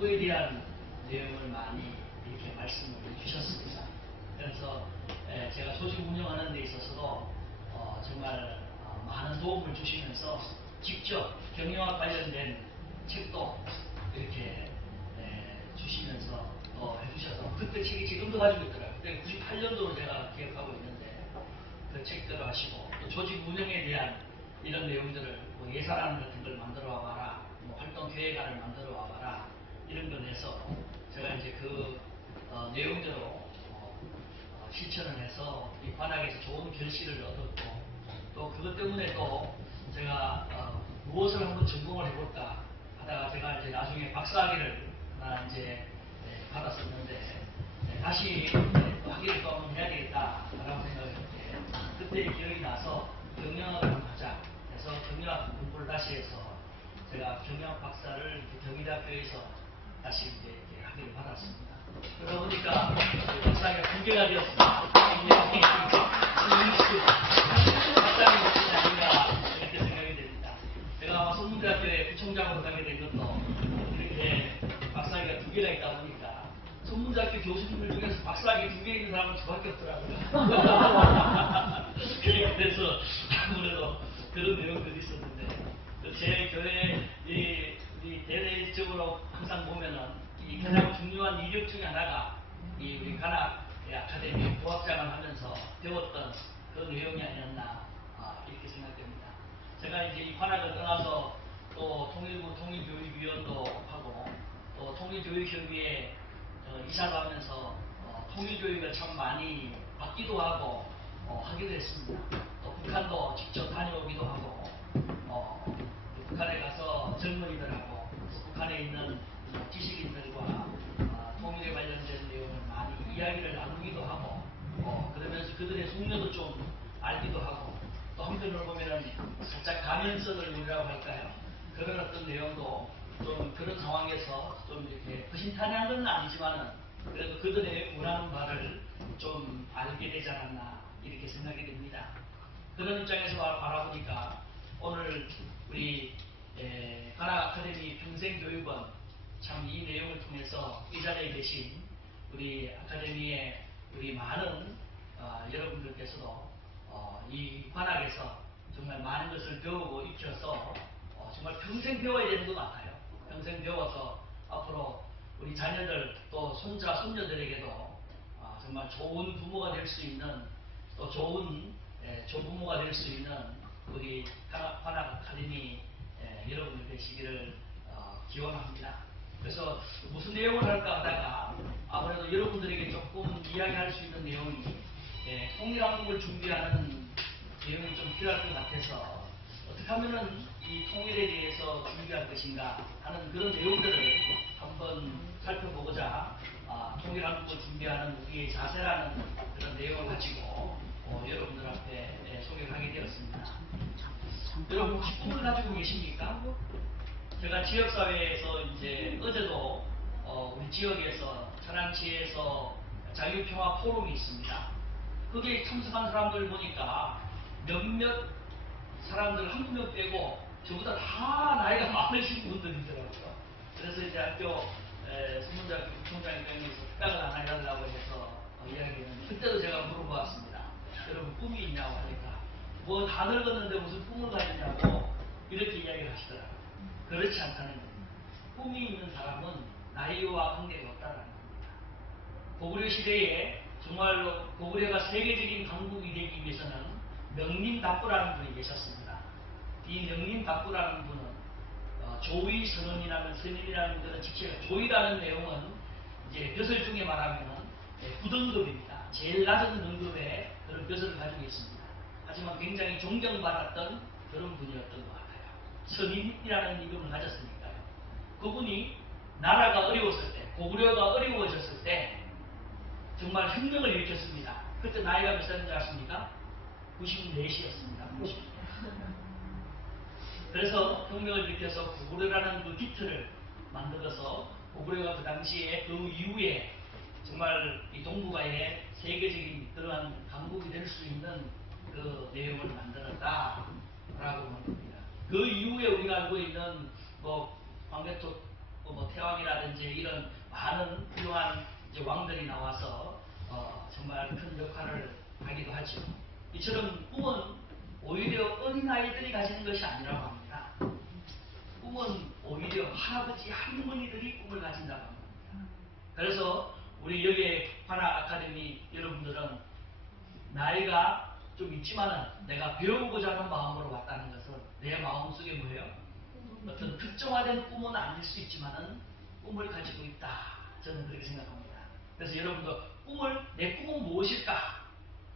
그거에 대한 내용을 많이 이렇게 말씀을 주셨습니다. 그래서 제가 조직 운영하는 데 있어서도 정말 많은 도움을 주시면서 직접 경영학 관련된 책도 이렇게 주시면서 해주셔서 그때 책이 지금도 가지고 있더라고요. 그때 98년도로 제가 기억하고 있는데 그 책들을 하시고 또 조직 운영에 대한 이런 내용들을 뭐 예산안 같은 걸 만들어 와봐라, 뭐 활동 계획안을 만들어 와봐라 이런 걸 해서 제가 이제 그 내용대로 실천을 해서 이 관악에서 좋은 결실을 얻었고 또 그것 때문에 또 제가 무엇을 한번 전공을 해볼까 하다가 제가 이제 나중에 박사학위를 하나 이제 받았었는데 다시 학위를 또 한번 해야 되겠다라고 생각했는데 그때 기억이 나서 경영학을 한번 하자 해서 경영학 공부를 다시 해서 제가 경영학 박사를 경희대학교에서 다시 이제 학위를 받았습니다. 그러다 보니까 박사학위가 2개가 되었습니다. 박사학위 못이 아닌가 이렇게 생각이 됩니다. 제가 아마 성문대학교에 부총장으로 가게 된 것도 이렇게 박사학위가 2개가 있다 보니까 성문대학교 교수님들 중에서 박사학위 2개 있는 사람은 저밖에 없더라고요. 그래서 아무래도 그런 내용들이 있었는데 제 교회 이 대대적으로 항상 보면은 이 가장 중요한 이력 중에 하나가 이 우리 관악 아카데미 부학장을 하면서 배웠던 그 내용이 아니었나 이렇게 생각됩니다. 제가 이제 이 관악을 떠나서 또 통일부 통일교육위원도 하고 또 통일교육협의회 이사도 하면서 통일교육을 참 많이 받기도 하고 하기도 했습니다. 또 북한도 직접 다녀오기도 하고 북한에 가서 젊은이들하고 북한에 있는 지식인들과 통일에 관련된 내용을 많이 이야기를 나누기도 하고 그러면서 그들의 속내도 좀 알기도 하고 또 한편으로 보면은 살짝 가면성을 이라고 할까요? 그런 어떤 내용도 좀 그런 상황에서 좀 이렇게 허심탄회한 건 아니지만은 그래도 그들의 원하는 바를 좀 알게 되지 않았나 이렇게 생각이 됩니다. 그런 입장에서 바라보니까 오늘 우리 관악 아카데미 평생교육원 참 이 내용을 통해서 이 자리에 계신 우리 아카데미의 우리 많은 여러분들께서도 이 관악에서 정말 많은 것을 배우고 익혀서 정말 평생 배워야 되는 것 같아요. 평생 배워서 앞으로 우리 자녀들 또 손자 손녀들에게도 정말 좋은 부모가 될 수 있는 또 좋은 조부모가 될 수 있는 우리 관악 아카데미 여러분들 되시기를 기원합니다. 그래서 무슨 내용을 할까 하다가 아무래도 여러분들에게 조금 이야기할 수 있는 내용이 통일한국을 준비하는 내용이 좀 필요할 것 같아서 어떻게 하면은 이 통일에 대해서 준비할 것인가 하는 그런 내용들을 한번 살펴보고자 통일한국을 준비하는 우리의 자세라는 그런 내용을 가지고 여러분들 앞에 소개를 하게 되었습니다. 여러분 혹시 꿈을 가지고 계십니까? 제가 지역사회에서 이제 어제도 우리 지역에서 천안시에서 자유평화 포럼이 있습니다. 거기에 참석한 사람들 보니까 몇몇 사람들 한두 명 빼고 저보다 다 나이가 많으신 분들이더라고요. 그래서 이제 학교 성문대학교 부총장 입장에서 부탁을 하나 해달라고 해서 이야기했는데 그때도 제가 물어보았습니다. 여러분 꿈이 있냐고 하니까 뭐 다 늙었는데 무슨 꿈을 가지냐고 이렇게 이야기를 하시더라고요. 그렇지 않다는 겁니다. 꿈이 있는 사람은 나이와 관계가 없다는 겁니다. 고구려 시대에 정말로 고구려가 세계적인 강국이 되기 위해서는 명림답부라는 분이 계셨습니다. 이 명림답부라는 분은 조의 선언이라는 선언이라는 그런 직책, 조의라는 내용은 이제 벼슬 중에 말하면 9등급입니다. 제일 낮은 등급의 그런 벼슬을 가지고 있습니다. 하지만 굉장히 존경받았던 그런 분이었던 것 같아요. 선인이라는 이름을 가졌으니까요. 그분이 나라가 어려웠을 때, 고구려가 어려워졌을 때 정말 혁명을 일으켰습니다. 그때 나이가 몇 살인지 아십니까? 94이었습니다. 94. 그래서 혁명을 일으켜서 고구려라는 그 기틀을 만들어서 고구려가 그 당시에 그 이후에 정말 이 동북아의 세계적인 그러한 강국이 될 수 있는 그 내용을 만들었다라고 하는 겁니다. 그 이후에 우리가 알고 있는 뭐 광개토 뭐 태왕이라든지 이런 많은 훌륭한 이제 왕들이 나와서 정말 큰 역할을 하기도 하죠. 이처럼 꿈은 오히려 어린아이들이 가지는 것이 아니라고 합니다. 꿈은 오히려 할아버지, 할머니들이 꿈을 가진다고 합니다. 그래서 우리 여기 관악 아카데미 여러분들은 나이가 좀 있지만은 내가 배우고자 하는 마음으로 왔다는 것은 내 마음속에 뭐예요? 어떤 특정화된 꿈은 아닐 수 있지만은 꿈을 가지고 있다. 저는 그렇게 생각합니다. 그래서 여러분도 내 꿈은 무엇일까?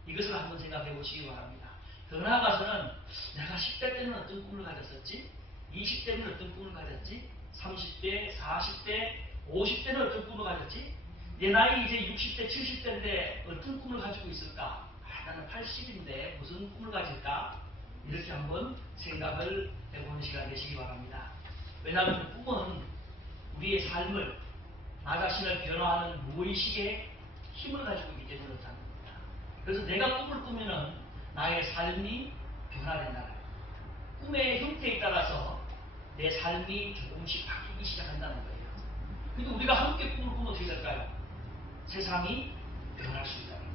이것을 한번 생각해 보시기 바랍니다. 더 나아가서는 내가 10대 때는 어떤 꿈을 가졌었지? 20대는 어떤 꿈을 가졌지? 30대, 40대, 50대는 어떤 꿈을 가졌지? 내 나이 이제 60대, 70대인데 어떤 꿈을 가지고 있을까? 나는 80인데 무슨 꿈을 가질까? 이렇게 한번 생각을 해보는 시간 되시기 바랍니다. 왜냐하면 꿈은 우리의 삶을, 나 자신을 변화하는 무의식의 힘을 가지고 있기 때문에 그렇다는 겁니다. 그래서 내가 꿈을 꾸면은 나의 삶이 변화된다는 거예요. 꿈의 형태에 따라서 내 삶이 조금씩 바뀌기 시작한다는 거예요. 근데 우리가 함께 꿈을 꾸면 어떻게 될까요? 세상이 변할 수 있다는 거예요.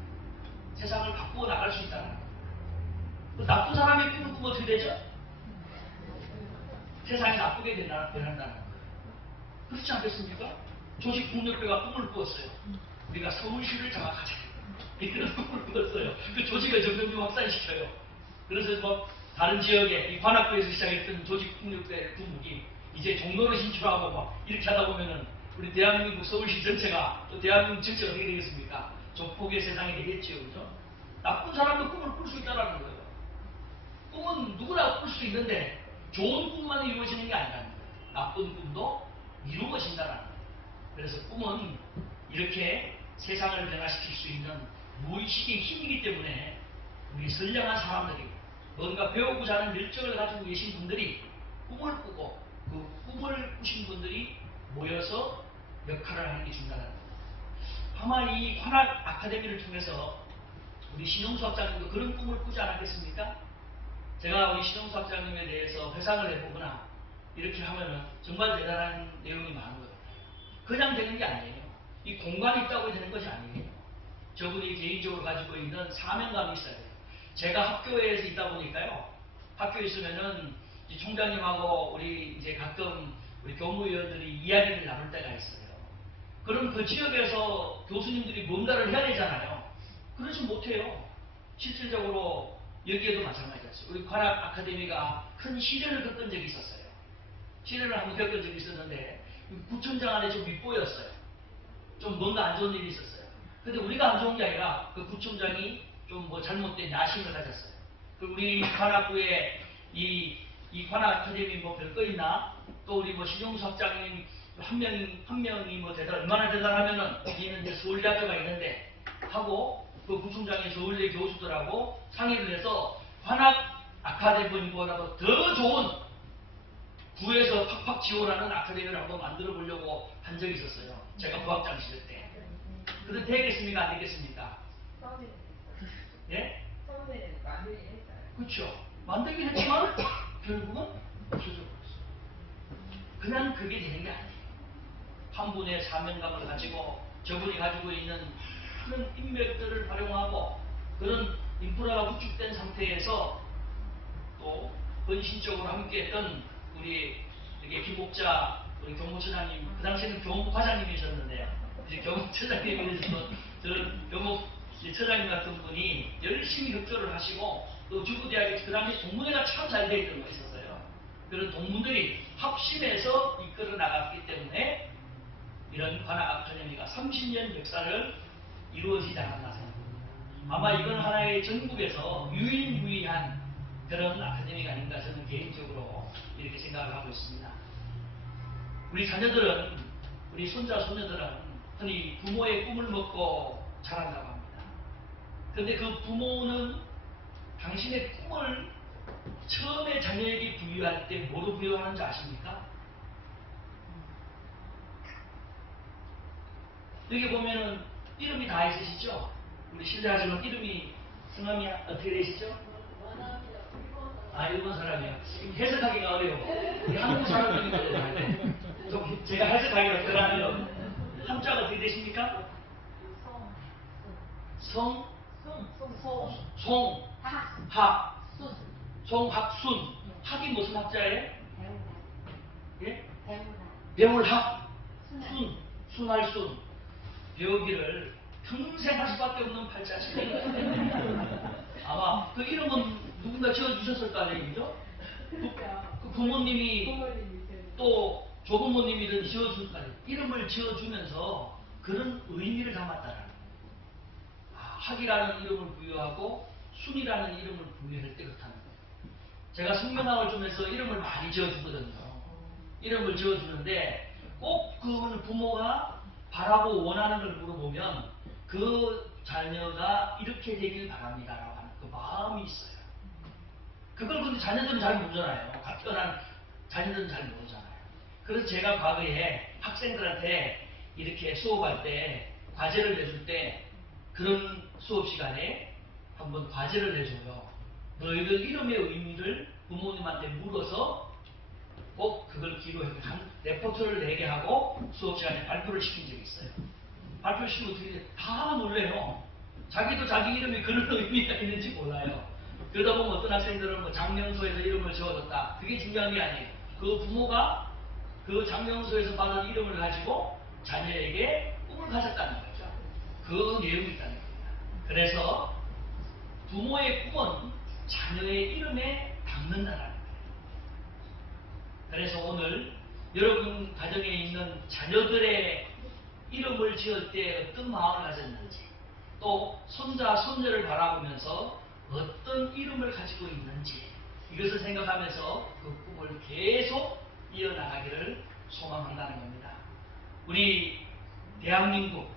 세상을 바꾸어 나갈 수 있다는 거예요. 나쁜 사람의 꿈을 꾸면 어떻게 되죠? 세상이 나쁘게 변한다는 거예요. 그렇지 않겠습니까? 조직 폭력배가 꿈을 꾸었어요. 우리가 서울시를 장악하자. 이런 꿈을 꾸었어요. 그 조직을 점점 확산시켜요. 그래서 뭐 다른 지역에 이 관악구에서 시작했던 조직 폭력배 두목이 이제 종로로 진출하고 막 이렇게 하다 보면은 우리 대한민국 서울시 전체가 또 대한민국 전체가 어떻게 되겠습니까? 조폭의 세상이 되겠지요. 그죠? 나쁜 사람도 꿈을 꿀 수 있다는 거예요. 꿈은 누구나 꿀 수 있는데 좋은 꿈만 이루어지는 게 아니라는 거예요. 나쁜 꿈도 이루어진다는 거예요. 그래서 꿈은 이렇게 세상을 변화시킬 수 있는 무의식의 힘이기 때문에 우리 선량한 사람들이 뭔가 배우고자 하는 열정을 가지고 계신 분들이 꿈을 꾸고 그 꿈을 꾸신 분들이 모여서 역할을 하는 게 중요하다는 거예요. 아마 이 관악 아카데미를 통해서 우리 신용수 학장님도 그런 꿈을 꾸지 않았겠습니까? 제가 우리 신용수 학장님에 대해서 회상을 해보거나 이렇게 하면은 정말 대단한 내용이 많은 거예요. 그냥 되는 게 아니에요. 이 공간이 있다고 되는 것이 아니에요. 저분이 개인적으로 가지고 있는 사명감이 있어야 돼요. 제가 학교에 있다 보니까요. 학교에 있으면은 총장님하고 우리 이제 가끔 우리 교무위원들이 이야기를 나눌 때가 있어요. 그럼 그 지역에서 교수님들이 뭔가를 해야 되잖아요. 그러지 못해요. 실질적으로 여기에도 마찬가지였어요. 우리 관악 아카데미가 큰 시련을 겪은 적이 있었어요. 시련을 한번 겪은 적이 있었는데 구청장 안에 좀 밉보였어요. 좀 뭔가 안 좋은 일이 있었어요. 근데 우리가 안 좋은 게 아니라 그 구청장이 좀 뭐 잘못된 야심을 가졌어요. 그 우리 관악구에 이 관악 아카데미 뭐 별거 있나? 또 우리 뭐 신용수 학장님 한 명이 뭐 얼마나 대단하면은 여기는 이제 서울대학교가 있는데 하고 그 구청장이 서울대 교수들하고 상의를 해서 관악 아카데미보다도 더 좋은 구에서 팍팍 지원하는 아카데미를 한번 만들어 보려고 한 적이 있었어요. 제가 부학장 시절 때. 그런데 되겠습니까? 안 되겠습니까? 예? 처음에는 만들긴 했잖아요. 그렇죠. 만들긴 했지만 결국은 없어져 버렸어요. 그냥 그게 되는 게 아니에요. 한 분의 사명감을 가지고 저분이 가지고 있는 많은 인맥들을 활용하고 그런 인프라가 구축된 상태에서 또 헌신적으로 함께했던 우리 이렇게 김옥자 우리 교무처장님 그 당시에는 교무과장님이셨는데 이제 교무처장님이 되셔서 저는 교무처장님 같은 분이 열심히 협조를 하시고 또 주부대학에 그 당시 동문회가 참 잘 돼 있던 거 있었어요. 그런 동문들이 합심해서 이끌어 나갔기 때문에 이런 관악 아카데미가 30년 역사를 이루어지지 않았나 생각합니다. 아마 이건 하나의 전국에서 유일무이한 그런 아카데미가 아닌가 저는 개인적으로 이렇게 생각을 하고 있습니다. 우리 자녀들은, 우리 손자, 소녀들은 흔히 부모의 꿈을 먹고 자란다고 합니다. 그런데 그 부모는 당신의 꿈을 처음에 자녀에게 부여할 때 뭐로 부여하는지 아십니까? 여기 보면은 이름이 다 있으시죠? 우리 실례하지만 이름이 성함이 어떻게 되시죠? 아, 일본 사람이요. 해석하기가 어려워. 우리 한국 사람들이 그래요. 제가 해석하기로 그러면 함자가 어떻게 되십니까? 성, 송, 학, 송학순. 학이 무슨 학자예요? 예? 배울학. 순, 순할순. 배우기를 평생 할 수밖에 없는 팔자시네요. 아마 그 이름은 누군가 지어주셨을 거 아니에요? 그 부모님이 또 조부모님이든 지어줄 거 아니에요. 이름을 지어주면서 그런 의미를 담았다라는 거예요. 학이라는 이름을 부여하고 순이라는 이름을 부여할 때 그렇다는 거예요. 제가 성명학을 주면서 이름을 많이 지어주거든요. 이름을 지어주는데 꼭 그 부모가 바라고 원하는 걸 물어보면 그 자녀가 이렇게 되길 바랍니다라고 하는 그 마음이 있어요. 그걸 근데 자녀들은 잘 모르잖아요. 태어난 자녀들은 잘 모르잖아요. 그래서 제가 과거에 학생들한테 이렇게 수업할 때 과제를 내줄 때 그런 수업 시간에 한번 과제를 내줘요. 너희들 이름의 의미를 부모님한테 물어서 꼭 그걸 기록해서 레포트를 내게 하고 수업 시간에 발표를 시킨 적이 있어요. 발표 시키면 어떻게 돼? 다 놀래요. 자기도 자기 이름이 그런 의미가 있는지 몰라요. 그러다 보면 어떤 학생들은 뭐 장명소에서 이름을 지어줬다. 그게 중요한 게 아니에요. 그 부모가 그 장명소에서 받은 이름을 가지고 자녀에게 꿈을 가졌다는 거죠. 그 내용이 있다는 겁니다. 그래서 부모의 꿈은 자녀의 이름에 담는다는 거예요. 그래서 오늘 여러분 가정에 있는 자녀들의 이름을 지을 때 어떤 마음을 가졌는지, 또 손자, 손녀를 바라보면서 어떤 이름을 가지고 있는지, 이것을 생각하면서 그 꿈을 계속 이어나가기를 소망한다는 겁니다. 우리 대한민국,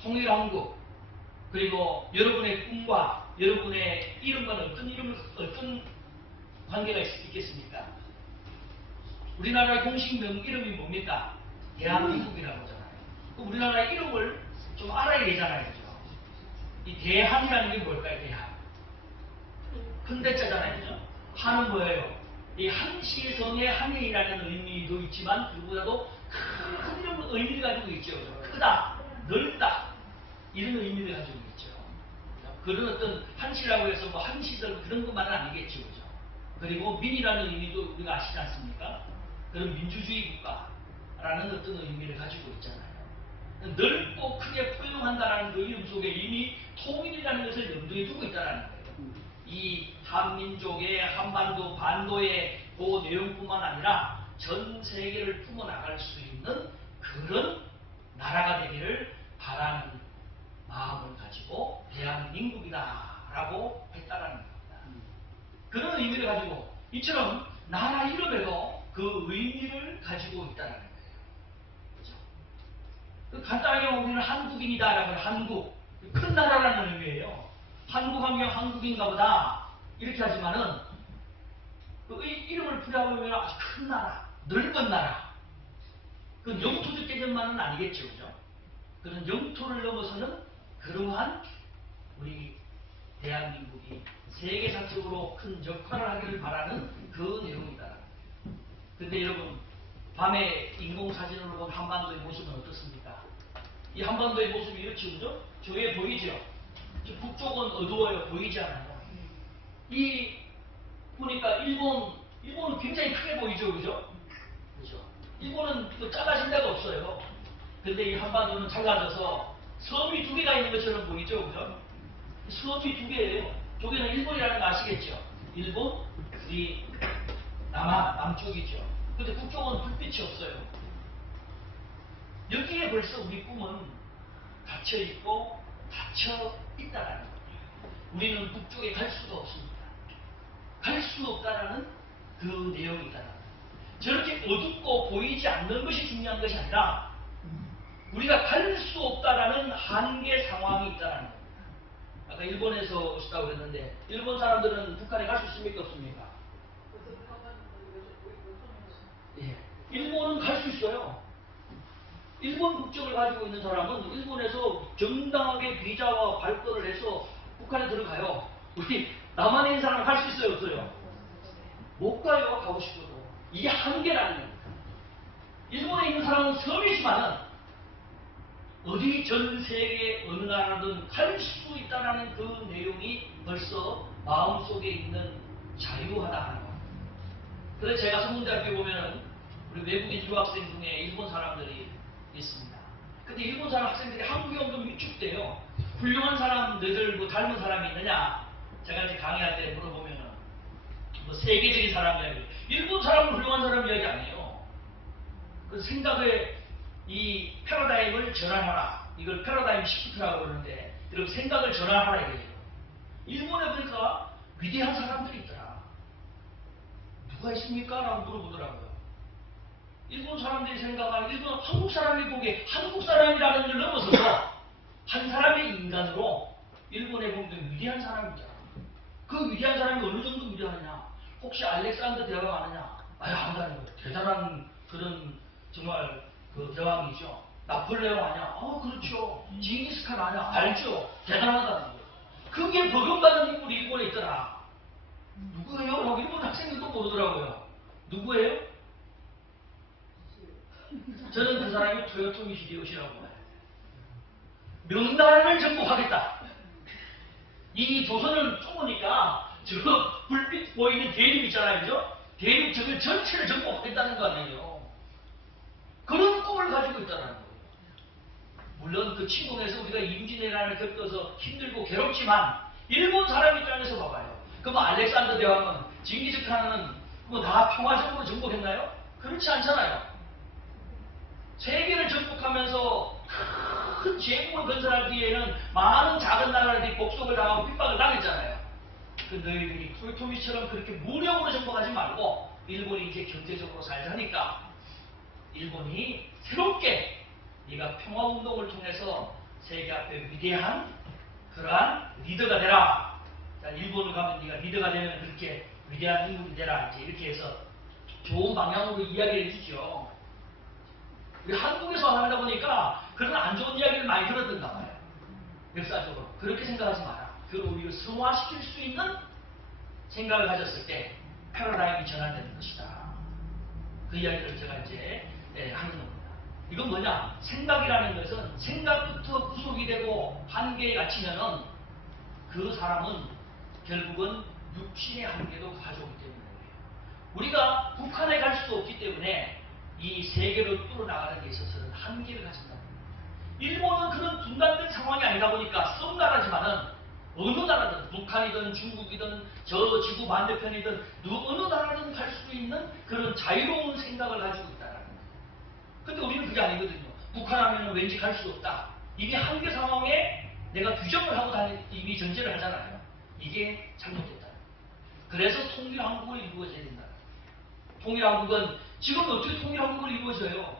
통일한국, 그리고 여러분의 꿈과 여러분의 이름과는 어떤 관계가 있겠습니까? 우리나라의 공식 이름이 뭡니까? 대한민국이라고 하잖아요. 우리나라의 이름을 좀 알아야 되잖아요. 그죠? 이 대한이라는 게 뭘까요? 대한. 큰 대자잖아요. 그죠? 한은 뭐예요? 이 한시성의 한이라는 의미도 있지만 그보다도 큰 이름 의미를 가지고 있죠. 그죠? 크다, 넓다, 이런 의미를 가지고 있죠. 그런 어떤 한시라고 해서 뭐 한시설 그런 것만은 아니겠죠. 그죠? 그리고 민이라는 의미도 우리가 아시지 않습니까? 그런 민주주의 국가라는 어떤 의미를 가지고 있잖아요. 넓고 크게 포용한다는 그 이름 속에 이미 통일이라는 것을 염두에 두고 있다는 거예요. 이 한민족의 한반도, 반도의 그 내용뿐만 아니라 전 세계를 품어나갈 수 있는 그런 나라가 되기를 바라는 마음을 가지고 대한민국이다라고 했다라는 겁니다. 그런 의미를 가지고 이처럼 나라 이름에도 그 의미를 가지고 있다는 거예요. 그렇죠? 간단하게 우리는 한국인이다라고 하면 한국, 큰 나라라는 의미예요. 한국 하면 한국인가 보다 이렇게 하지만은 그 이름을 풀어보면 아주 큰 나라, 넓은 나라. 그 영토적 개념만은 아니겠죠, 그죠? 그런 영토를 넘어서는 그러한 우리 대한민국이 세계사적으로 큰 역할을 하기를 바라는 그 내용이다. 근데 여러분, 밤에 인공사진으로 본 한반도의 모습은 어떻습니까? 이 한반도의 모습이 이렇지, 그죠? 저 위에 보이죠? 저 북쪽은 어두워요. 보이지 않아요. 이, 보니까 일본은 굉장히 크게 보이죠, 그죠? 그죠? 일본은 또 작아진 데가 없어요. 근데 이 한반도는 작아져서 섬이 두 개가 있는 것처럼 보이죠, 그죠? 섬이 두 개예요. 저기는 일본이라는 거 아시겠죠? 일본, 우리 남쪽이죠. 근데 북쪽은 불빛이 없어요. 여기에 벌써 우리 꿈은 닫혀있고 닫혀있다라는 거예요. 우리는 북쪽에 갈 수도 없습니다. 갈 수 없다라는 그 내용이다라는 거예요. 저렇게 어둡고 보이지 않는 것이 중요한 것이 아니라 우리가 갈 수 없다라는 한계 상황이 있다라는 겁니다. 아까 일본에서 오셨다고 그랬는데 일본 사람들은 북한에 갈 수 있습니까? 없습니까? 예. 일본은 갈 수 있어요. 일본 국적을 가지고 있는 사람은 일본에서 정당하게 비자와 발권을 해서 북한에 들어가요. 우리 남한에 있는 사람은 갈 수 있어요? 없어요? 못 가요. 가고 싶어도. 이게 한계라는 겁니다. 일본에 있는 사람은 섬이지만은 어디 전 세계 어느 나라든 갈 수 있다는 그 내용이 벌써 마음속에 있는 자유하다는 것. 그래서 제가 성문대학교 보면은 우리 외국인 유학생 중에 일본 사람들이 있습니다. 근데 일본 사람 학생들이 한국에 오면 위축돼요. 훌륭한 사람, 너희들 뭐 닮은 사람이 있느냐? 제가 이제 강의할 때 물어보면은 뭐 세계적인 사람 이야기. 일본 사람은 훌륭한 사람 이야기 아니에요. 그 생각의 이 패러다임을 전환하라. 이걸 패러다임 시프트라고 그러는데, 여러분 생각을 전환하라 이거예요. 일본에 보니까 위대한 사람들이 있더라. 누가 있습니까? 라고 물어보더라고요. 일본 사람들이 생각하는, 일본 한국 사람이 보기에 한국 사람이라는 걸 넘어서서 한 사람의 인간으로 일본에 보면 위대한 사람이잖아. 그 위대한 사람이 어느 정도 위대하냐? 혹시 알렉산더 대왕 아느냐? 아유, 안다는 거. 대단한 그런 정말 그 대왕이죠. 나폴레옹 아냐? 그렇죠. 징기스칸 아냐? 알죠. 대단하다는 거예요. 그게 버금가는 인물이 일본에 있더라. 누구예요? 라고 일본 학생들도 모르더라고요. 누구예요? 저는 그 사람이 토요토미 히데요시라고 봐요. 명나라를 정복하겠다. 이 조선을 쫓으니까 저 불빛 보이는 대륙 있잖아요. 그죠? 대륙 저걸 전체를 정복하겠다는 거 아니에요. 그런 꿈을 가지고 있다는 거예요. 물론 그 침공에서 우리가 임진왜란을 겪어서 힘들고 괴롭지만 일본 사람 입장에서 봐봐요. 그럼 알렉산더 대왕은 징기스칸은 뭐 다 평화적으로 정복했나요? 그렇지 않잖아요. 세계를 정복하면서 큰 제국을 건설하기에는 많은 작은 나라들이 복속을 당하고 핍박을 당했잖아요. 그 너희들이 토요토미처럼 그렇게 무력으로 정복하지 말고 일본이 이제 경제적으로 살자니까 일본이 새롭게 네가 평화운동을 통해서 세계 앞에 위대한 그러한 리더가 되라. 자, 일본을 가면 네가 리더가 되면 그렇게 위대한 인물이 되라. 이제 이렇게 해서 좋은 방향으로 이야기를 해주죠. 우리 한국에서 하다 보니까 그런 안 좋은 이야기를 많이 들었던가 봐요. 역사적으로. 그렇게 생각하지 마라. 그걸 오히려 승화시킬 수 있는 생각을 가졌을 때 패러다임이 전환되는 것이다. 그 이야기를 제가 이제 하는 겁니다. 이건 뭐냐? 생각이라는 것은 생각부터 구속이 되고 한계에 갇히면은 그 사람은 결국은 육신의 한계도 가져오기 때문에 우리가 북한에 갈 수 없기 때문에 이 세계로 뚫어나가는 데 있어서는 한계를 가진다. 일본은 그런 분단된 상황이 아니다 보니까 섬나라지만은 어느 나라든 북한이든 중국이든 저 지구 반대편이든 어느 나라든 갈 수 있는 그런 자유로운 생각을 가지고 있다는 거예요. 근데 우리는 그게 아니거든요. 북한 하면은 왠지 갈 수 없다. 이게 한계 상황에 내가 규정을 하고 이미 전제를 하잖아요. 이게 잘못됐다. 그래서 통일한국을 이루어져야 된다. 통일한국은 지금 어떻게 통일한국을 이루어져요?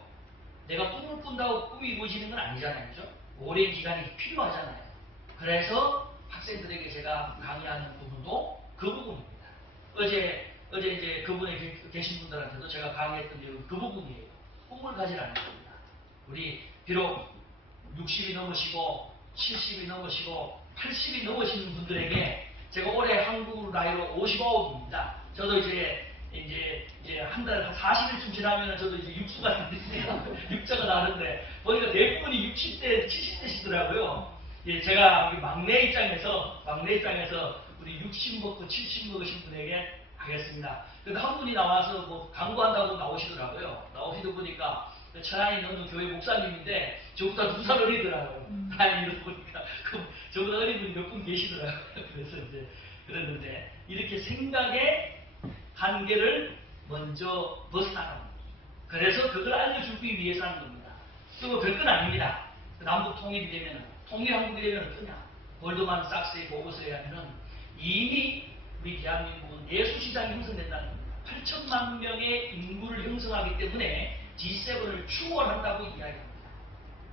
내가 꿈을 꾼다고 꿈이 이루어지는 건 아니잖아요. 그죠? 오랜 기간이 필요하잖아요. 그래서 학생들에게 제가 강의하는 부분도 그 부분입니다. 어제 이제 그분에 계신 분들한테도 제가 강의했던 내용이 그 부분이에요. 꿈을 가지라는 겁니다. 우리 비록 60이 넘으시고 70이 넘으시고 80이 넘으시는 분들에게 제가 올해 한국 나이로 59입니다. 저도 이제 한 달 40일쯤 지나면 저도 이제 육수가 되니까 육자가 나는데 보니까 대부분이 60대, 70대시더라고요. 예, 제가 막내 입장에서 우리 60 먹고 70 먹으신 분에게 하겠습니다. 근데 한 분이 나와서 뭐 광고한다고 나오시더라고요. 나오시다 보니까 천안에 있는 교회 목사님인데 저보다 2살 어리더라고요. 아니 이러다 보니까 저보다 어린 분이 몇 분 계시더라고요. 그래서 이제 그랬는데 이렇게 생각의 한계를 먼저 벗어나는 겁니다. 그래서 그걸 알려주기 위해서 하는 겁니다. 그리고 별건 아닙니다. 남북 통일이 되면 통일한국이 되면 어떠냐? 골드만 삭스의 보고서에 의하면 이미 우리 대한민국은 내수시장이 형성된다는 겁니다. 8천만 명의 인구를 형성하기 때문에 G7을 추월한다고 이야기합니다.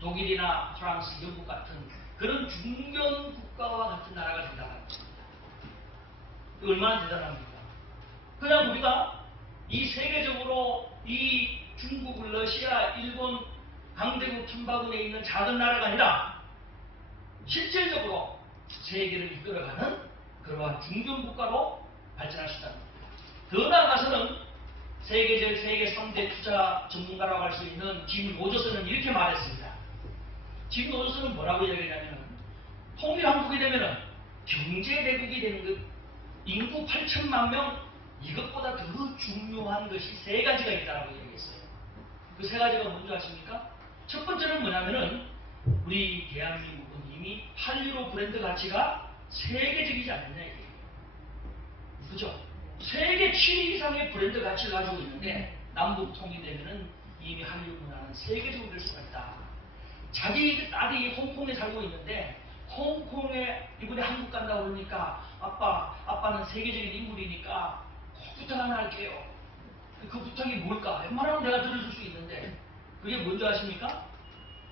독일이나 프랑스, 영국 같은 그런 중견 국가와 같은 나라가 된다는 겁니다. 얼마나 대단합니까? 그냥 우리가 이 세계적으로 이 중국, 러시아, 일본 강대국 틈바구니에 있는 작은 나라가 아니라 실질적으로 세계를 이끌어가는 그러한 중견 국가로 발전할 수 있다는 겁니다. 더 나아가서는 세계 3대 투자 전문가라고 할 수 있는 짐 로저스는 이렇게 말했습니다. 짐 로저스는 뭐라고 이야기하냐면 통일한국이 되면은 경제대국이 되는 것, 인구 8천만 명, 이것보다 더 중요한 것이 세 가지가 있다고 얘기했어요. 그 세 가지가 뭔지 아십니까? 첫 번째는 뭐냐면은 우리 대한민국은 이미 한류로 브랜드 가치가 세계적이지 않느냐 이거예요. 그죠? 세계 7위 이상의 브랜드 가치를 가지고 있는데 남북 통일되면은 이미 한류 문화는 세계적으로 될 수가 있다. 자기 딸이 홍콩에 살고 있는데 홍콩에 이번에 한국 간다고 그러니까 아빠는 세계적인 인물이니까 꼭 부탁 하나 할게요. 그 부탁이 뭘까? 웬만하면 내가 들어줄 수 있는데 그게 뭔지 아십니까?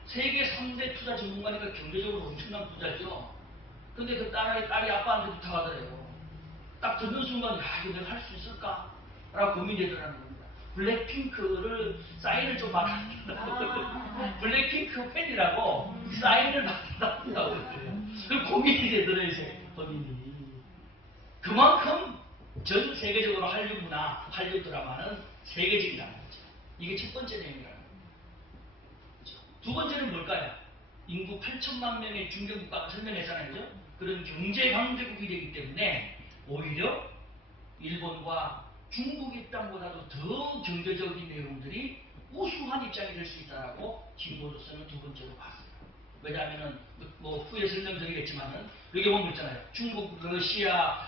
세계 3대 투자 전문가니까 경제적으로 엄청난 부자죠. 근데 그 딸이 아빠한테 부탁하더래요. 딱 듣는 순간, 야, 이거 내가 할 수 있을까? 라고 고민되더라는 겁니다. 블랙핑크를 사인을 좀 받았다. 블랙핑크 팬이라고 사인을 받았다고 그랬어요. 그 고민이 되더래요, 이제 본인이. 그만큼 전 세계적으로 한류 문화, 한류 드라마는 세계적이라는 거죠. 이게 첫 번째 내용이라는 거죠. 두 번째는 뭘까요? 인구 8천만 명의 중견국가가 설명했잖아요. 그죠? 그런 경제 강대국이 되기 때문에 오히려 일본과 중국의 입장보다도 더 경제적인 내용들이 우수한 입장이 될 수 있다라고 진보로서는 두 번째로 봤어요. 왜냐하면은 뭐 후에 설명드리겠지만은 여기 보면 있잖아요. 중국, 러시아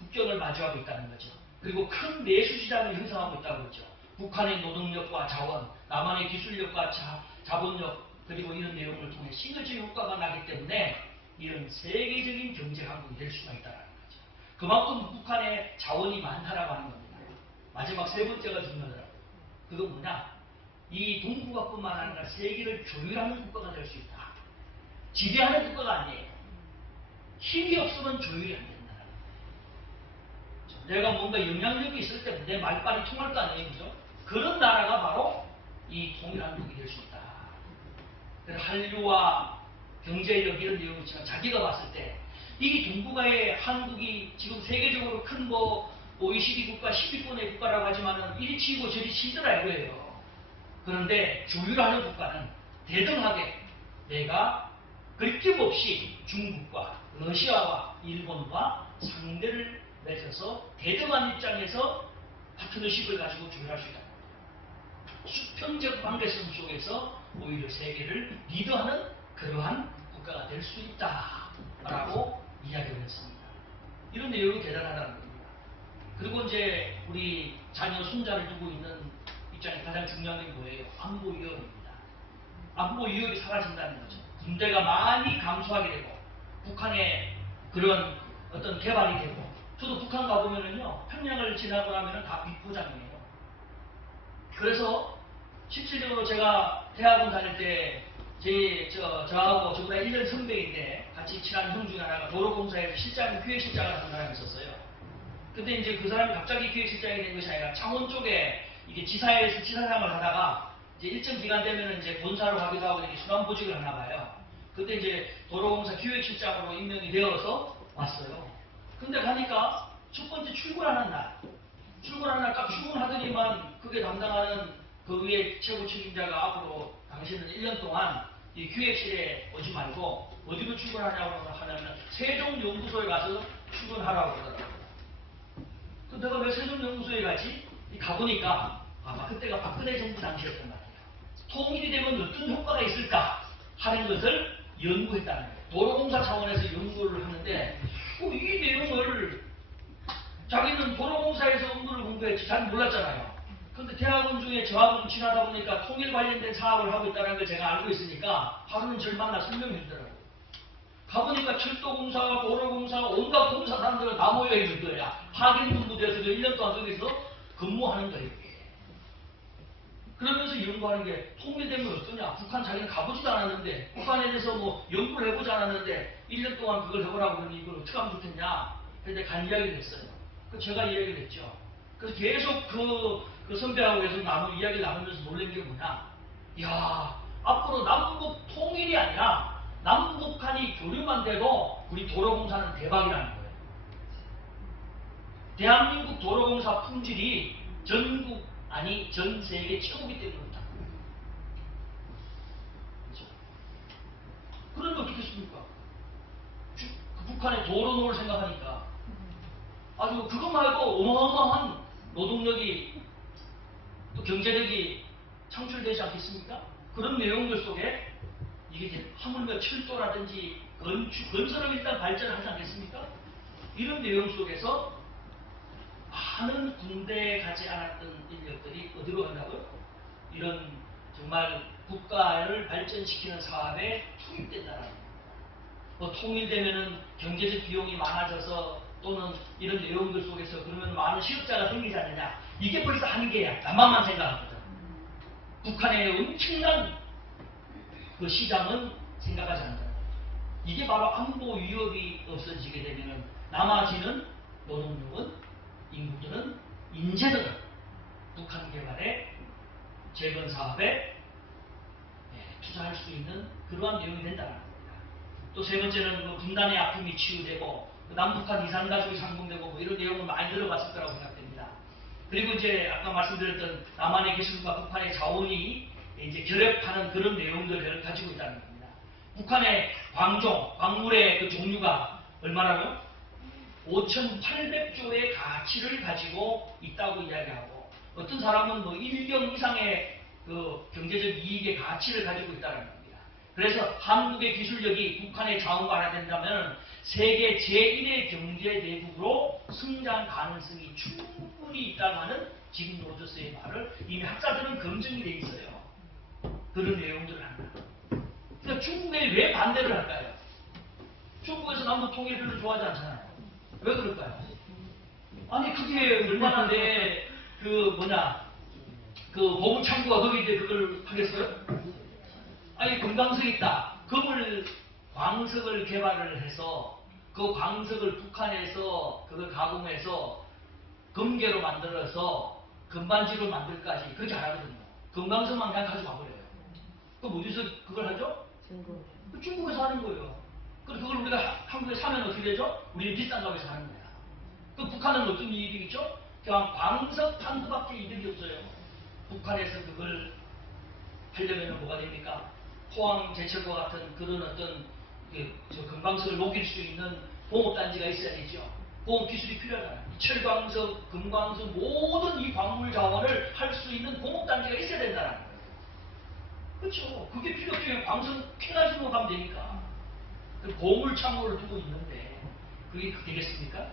국경을 마주하고 있다는 거죠. 그리고 큰 내수 시장을 형성하고 있다고 그러죠. 북한의 노동력과 자원, 남한의 기술력과 자본력 그리고 이런 내용을 통해 시너지 효과가 나기 때문에 이런 세계적인 경제 강국이 될 수가 있다는 거죠. 그만큼 북한의 자원이 많다라고 하는 겁니다. 마지막 세 번째가 중요하더라고요. 그건 뭐냐? 이 동북아뿐만 아니라 세계를 조율하는 국가가 될 수 있다. 지배하는 국가가 아니에요. 힘이 없으면 조율이 안 된다. 내가 뭔가 영향력이 있을 때 내 말빨이 통할 거 아니에요. 그죠? 그런 나라가 바로 이 통일한국이 될 수 있다. 그래서 한류와 경제력 이런 내용이 있지만 자기가 봤을 때 이 동북아의 한국이 지금 세계적으로 큰 뭐 OECD 국가 10위권의 국가라고 하지만은 이리 치고 저리 치더라 이거예요. 그런데 조율하는 국가는 대등하게 내가 그림없이 중국과 러시아와 일본과 상대를 맺어서 대등한 입장에서 파트너십을 가지고 조율할 수 있다. 수평적 관계성 속에서 오히려 세계를 리드하는 그러한 국가가 될 수 있다라고 이야기를 했습니다. 이런 내용이 대단하다는 겁니다. 그리고 이제 우리 자녀 손자를 두고 있는 입장에 가장 중요한 게 뭐예요? 안보 위협입니다. 안보 위협이 사라진다는 거죠. 군대가 많이 감소하게 되고 북한의 그런 어떤 개발이 되고 저도 북한 가보면은요 평양을 지나고 나면은 다 비포장이에요. 그래서 실질적으로 제가 대학원 다닐 때 저하고 저보다 1년 선배인데 같이 친한 형 중에 하나가 도로공사에서 기획실장을 하는 사람이 있었어요. 근데 이제 그 사람이 갑자기 기획실장이 된 것이 아니라 창원 쪽에 이게 지사에서 지사장을 하다가 이제 일정 기간 되면은 이제 본사로 가기도 하고 이렇게 순환보직을 하나 봐요. 근데 이제 도로공사 기획실장으로 임명이 되어서 왔어요. 근데 가니까 첫 번째 출근하는 날 딱 출근하더니만 그게 담당하는 그 위에 최고 책임자가 앞으로 당신은 1년 동안 이 기획실에 오지 말고 어디로 출근하냐고 하냐면 세종연구소에 가서 출근하라고 그러더라고요. 그 내가 왜 세종연구소에 가지? 가보니까 아마 그때가 박근혜 정부 당시였단 말이에요. 통일이 되면 어떤 효과가 있을까 하는 것을 연구했다는 거예요. 도로공사 차원에서 연구를 하는데 이 내용을 자기는 도로공사에서 업무를 공부했지 잘 몰랐잖아요. 근데 대학원 중에 저하고 좀 친하다 보니까 통일 관련된 사업을 하고 있다는 걸 제가 알고 있으니까 하루는 저를 만나 설명해 주더라고요. 가보니까 철도공사, 도로공사, 온갖 공사 사람들은 다 모여 있는 거야. 파견근무돼서 1년 동안 거기서 근무하는 거예요. 그러면서 연구하는 게 통일되면 어떠냐? 북한 자기는 가보지도 않았는데 북한에 대해서 뭐 연구를 해보지 않았는데 1년 동안 그걸 해보라고 그러니 이걸 어떻게 하면 좋겠냐? 근데 간 이야기를 했어요. 제가 이야기를 했죠. 그래서 계속 그 선배하고 계속 이야기를 나누면서 놀란 게 뭐냐? 이야, 앞으로 남북 통일이 아니라 남북한이 교류만 돼도 우리 도로공사는 대박이라는 거예요. 대한민국 도로공사 품질이 전국 아니 전 세계 최고기 때문에 그렇다. 그렇죠? 그런데 어떻겠습니까? 그 북한의 도로노를 생각하니까 아주 그것 말고 어마어마한 노동력이 또 경제력이 창출되지 않겠습니까? 그런 내용들 속에 이게 하물며 철도라든지 건설을 일단 발전을 하지 않겠습니까? 이런 내용 속에서 많은 군대에 가지 않았던 인력들이 어디로 간다고요? 이런 정말 국가를 발전시키는 사업에 투입된다는 겁니다. 뭐 통일되면은 경제적 비용이 많아져서 또는 이런 내용들 속에서 그러면 많은 실업자가 생기지 않느냐. 이게 벌써 한계야. 남한만 생각하거든. 북한의 엄청난 그 시장은 생각하지 않는다. 이게 바로 안보 위협이 없어지게 되면은 남아지는 노동력은 인구들은 인재들은 북한 개발의 재건 사업에 투자할 수 있는 그러한 내용이 된다는 겁니다. 또 세 번째는 뭐 분단의 아픔이 치유되고 남북한 이산가족이 상봉되고 뭐 이런 내용은 많이 들어봤을 거라고 생각됩니다. 그리고 이제 아까 말씀드렸던 남한의 기술과 북한의 자원이 이제 결합하는 그런 내용들을 가지고 있다는 겁니다. 북한의 광물의 그 종류가 얼마라고요? 5,800조의 가치를 가지고 있다고 이야기하고 어떤 사람은 뭐 1경 이상의 그 경제적 이익의 가치를 가지고 있다는 겁니다. 그래서 한국의 기술력이 북한의 자원과 하나 된다면 세계 제1의 경제 대국으로 성장 가능성이 충분히 있다고 하는 지금 로저스의 말을 이미 학자들은 검증이 돼 있어요. 그런 내용들을 한다. 그러니까 중국에 왜 반대를 할까요? 중국에서 남북 통일을 좋아하지 않잖아요. 왜 그럴까요? 아니 그게 얼마나 그 보물 창고가 거기 이제 그걸 하겠어요? 아니 금강석이 있다. 광석을 개발을 해서 그 광석을 북한에서 그걸 가공해서 금괴로 만들어서 금반지로 만들까지 그렇게 잘하거든요. 금강석만 그냥 가져가버려요. 그럼 어디서 그걸 하죠? 중국에서 하는 거예요. 그걸 우리가 한국에 사면 어떻게 되죠? 우리는 비싼 값에 사는 거야. 그럼 북한은 어떤 이익이 있죠? 그냥 광석 판구밖에 이득이 없어요. 북한에서 그걸 하려면 뭐가 됩니까? 포항 제철과 같은 그런 어떤 금광석을 녹일 수 있는 공업단지가 있어야 되죠. 공업 기술이 필요하잖아요. 철광석, 금광석 모든 이 광물 자원을 할 수 있는 공업단지가 있어야 된다는 거예요. 그렇죠. 그게 필요 없으면 광석 캐가지고 가면 되니까. 보물 창고를 두고 있는데 그게 되겠습니까?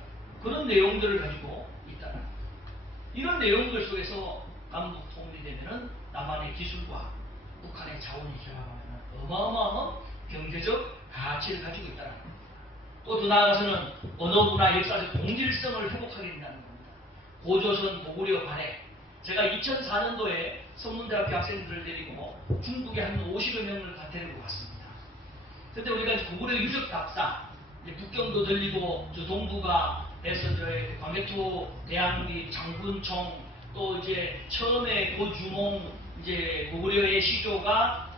그런 내용들을 가지고 있다는 거예요. 이런 내용들 속에서 남북 통일이 되면은 남한의 기술과 북한의 자원이 결합하면 어마어마한 경제적 가치를 가지고 있다는 겁니다. 또 더 나아가서는 언어문화 역사적 동질성을 회복하게 된다는 겁니다. 고조선 고구려 발해 제가 2004년도에 성문대학교 학생들을 데리고 중국에 한 50여 명을 데리고 갔습니다. 그때 우리가 고구려 유적 답사 북경도 들리고 저 동부가 해서 광개토 대항리 장군총 또 이제 처음에 고주몽 이제 고구려의 시조가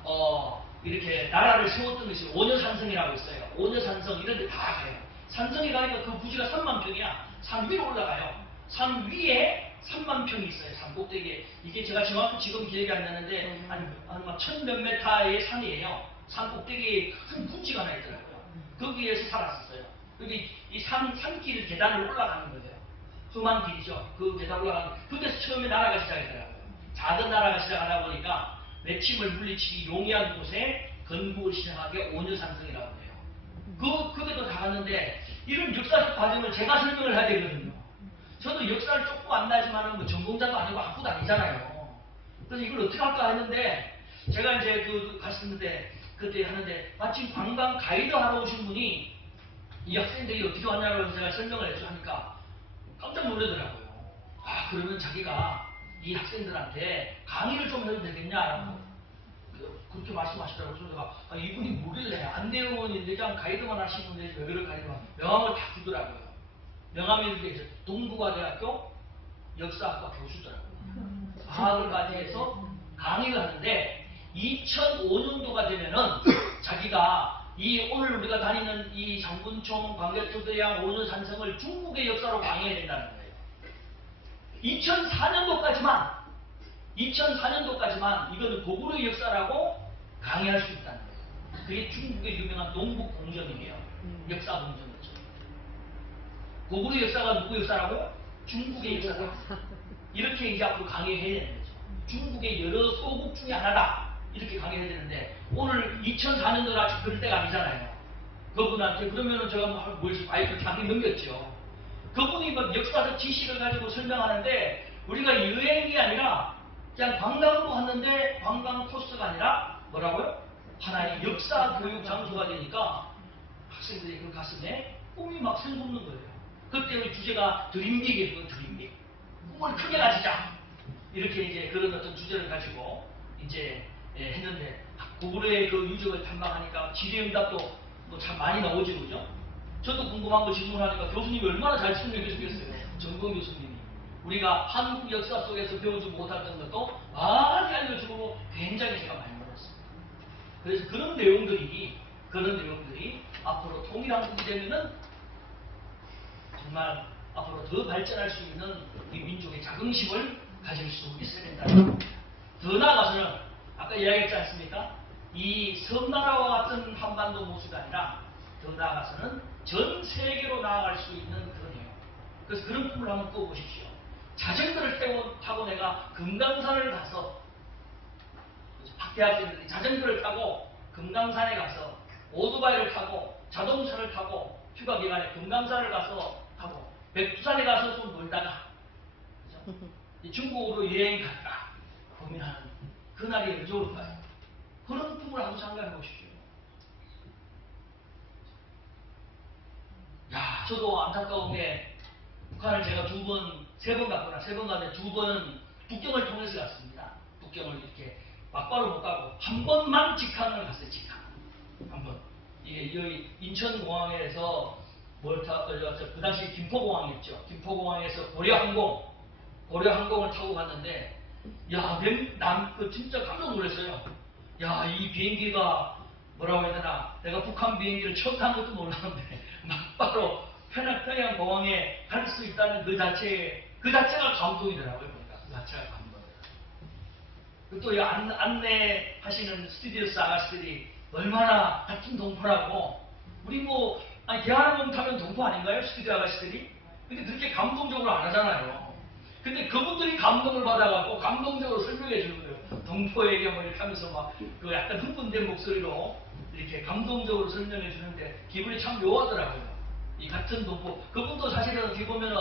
이렇게 나라를 세웠던 것이 오녀산성이라고 있어요. 오녀산성 이런 데 다 가요. 산성에 가니까 그 부지가 3만 평이야. 산 위로 올라가요. 산 위에 3만 평이 있어요. 산 꼭대기에. 이게 제가 정확히 지금 기억이 안 나는데 한 1000몇 메타의 산이에요. 산 꼭대기에 큰 분지가 하나 있더라고요. 거기에서 살았었어요. 여기 이 산길 계단을 올라가는 거예요. 험한 길이죠. 그 계단 올라가는 그때서 처음에 나라가 시작했더라고요. 작은 나라가 시작하다 보니까 외침을 물리치기 용이한 곳에 건국을 시작하게 오녀산성이라고 해요. 그게도 다 갔는데 이런 역사적 과정을 제가 설명을 해야 되거든요. 저도 역사를 조금 안다지만은 뭐 전공자도 아니고 학부도 아니잖아요. 그래서 이걸 어떻게 할까 했는데 제가 이제 갔었는데 그때 하는데 마침 관광 가이드 하러 오신 분이 이 학생들이 어떻게 왔냐고 제가 설명을 해줘 하니까 깜짝 놀라더라고요. 아 그러면 자기가 이 학생들한테 강의를 좀 해도 되겠냐라고 그렇게 말씀하시더라고요. 그래서 제가 이분이 뭐길래 안내원이 내장 가이드만 하시는데 왜 그럴 가이드만 명함을 다 주더라고요. 명함이 이렇게 동북아대학교 역사학과 교수더라고요. 방학을까지 해서 강의를 하는데 2005년도가 되면은 자기가 오늘 우리가 다니는 이 장군총, 광개토대왕, 오녀산성을 중국의 역사로 강의해야 된다는 거예요. 2004년도까지만 2004년도까지만 이거는 고구려의 역사라고 강의할 수 있다는 거예요. 그게 중국의 유명한 농북 공정이에요. 역사 공정이죠. 고구려 역사가 누구 역사라고? 중국의 역사다. 이렇게 이제 앞으로 강의해야 되는 거죠. 중국의 여러 소국 중에 하나다. 이렇게 강의해야 되는데 오늘 2004년도라 그럴 때가 아니잖아요. 그분한테 그러면은 제가 뭘 마이크를 장기 넘겼죠. 그분이 뭐 역사적 지식을 가지고 설명하는데 우리가 여행이 아니라 그냥 관광도 하는데 관광 코스가 아니라 뭐라고요? 하나의 역사 교육 장소가 되니까 학생들이 그 가슴에 꿈이 막 생솟는 거예요. 그때 우리 주제가 드림빅이에요. 드림빅. 꿈을 크게 가지자. 이렇게 이제 그런 어떤 주제를 가지고 이제 했는데 고구려의 그 유적을 탐방하니까 질의응답도 뭐 참 많이 나오죠, 그죠? 저도 궁금한 거 질문하니까 교수님이 얼마나 잘 설명해 주겠어요. 정봉 교수님이. 우리가 한국 역사 속에서 배우지 못했던 것도 많이 알려주고 굉장히 제가 많이 먹었습니다. 그래서 그런 내용들이 앞으로 통일한국이 되면은 정말 앞으로 더 발전할 수 있는 이 민족의 자긍심을 가질 수 있어야 된다는 겁니다. 더 나아가서는 아까 이야기했지 않습니까? 이 섬나라와 같은 한반도 모습이 아니라 더 나아가서는 전 세계로 나아갈 수 있는 그러네요. 그래서 그런 꿈을 한번 꿔보십시오. 자전거를 타고 내가 금강산을 가서 대학생들이 자전거를 타고 금강산에 가서 오토바이를 타고 자동차를 타고 휴가 기간에 금강산을 가서 타고 백두산에 가서 좀 놀다가 그죠? 중국으로 여행 갈까 고민하는 그날이 어디 올까요? 그런 꿈을 한번 생각해 보십시오. 야, 저도 안타까운 게 북한을 제가 세 번 갔는데 두 번은 북경을 통해서 갔습니다. 북경을 이렇게 막바로 못 가고 한 번만 직항을 갔어요. 직항 한 번. 이게 여기 인천공항에서 그 당시 김포공항이었죠. 김포공항에서 고려항공을 타고 갔는데 야, 진짜 깜짝 놀랐어요. 야, 이 비행기가 뭐라고 해야 되나? 내가 북한 비행기를 처음 탄 것도 몰랐는데 막바로 평양 공항에 갈 수 있다는 그 자체가 감동이더라고요. 그러니까 그 자체가 감동이더라고요. 또 이 안내하시는 스튜디오스 아가씨들이 얼마나 같은 동포라고 우리 대한항공 타면 동포 아닌가요? 스튜디오 아가씨들이? 근데 그렇게 감동적으로 안 하잖아요. 근데 그분들이 감동을 받아갖고 감동적으로 설명해 주는 거예요. 동포에게 뭐 이렇게 하면서 막 그 약간 흥분된 목소리로 이렇게 감동적으로 설명해 주는데 기분이 참 묘하더라고요. 이 같은 동포. 그분도 사실은 어떻게 보면은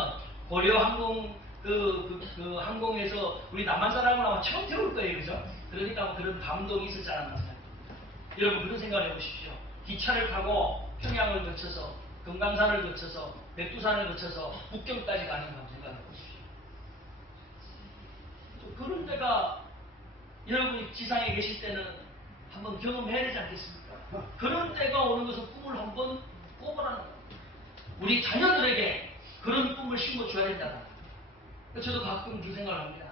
고려항공 그 항공에서 우리 남한 사람을 아마 처음 태울 거예요. 그죠? 그러니까 뭐 그런 감동이 있었지 않았나 생각합니다. 여러분 그런 생각을 해보십시오. 기차를 타고 평양을 거쳐서 금강산을 거쳐서 백두산을 거쳐서 북경까지 가는 거 생각해 보십시오. 그런 데가 여러분이 지상에 계실 때는 한번 경험해야 되지 않겠습니까? 그런 때가 오는 것은 꿈을 한번 꿔보라는 겁니다. 우리 자녀들에게 그런 꿈을 심어줘야 된다는 거예요. 저도 가끔 그 생각을 합니다.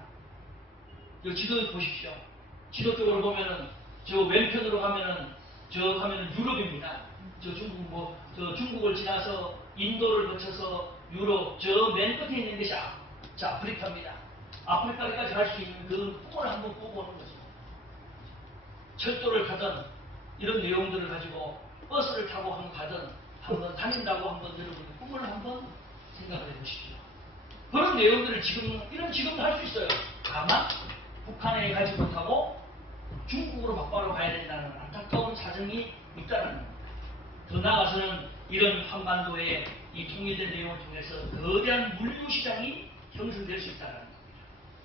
이 지도 보십시오. 지도 쪽으로 보면은 저 왼편으로 가면은 유럽입니다. 저 중국을 지나서 인도를 거쳐서 유럽 저 맨 끝에 있는 것이 아프리카입니다. 아프리카까지 갈 수 있는 그 꿈을 한번 꿔보는 거죠. 철도를 타든 이런 내용들을 가지고 버스를 타고 한번 다닌다고 한번 여러분의 꿈을 한번 생각을 해보십시오. 그런 내용들을 지금도 할 수 있어요. 다만 북한에 가지 못하고 중국으로 막바로 가야 된다는 안타까운 사정이 있다는 겁니다. 더 나아가서는 이런 한반도의 이 통일된 내용을 통해서 거대한 물류시장이 형성될 수 있다는 겁니다.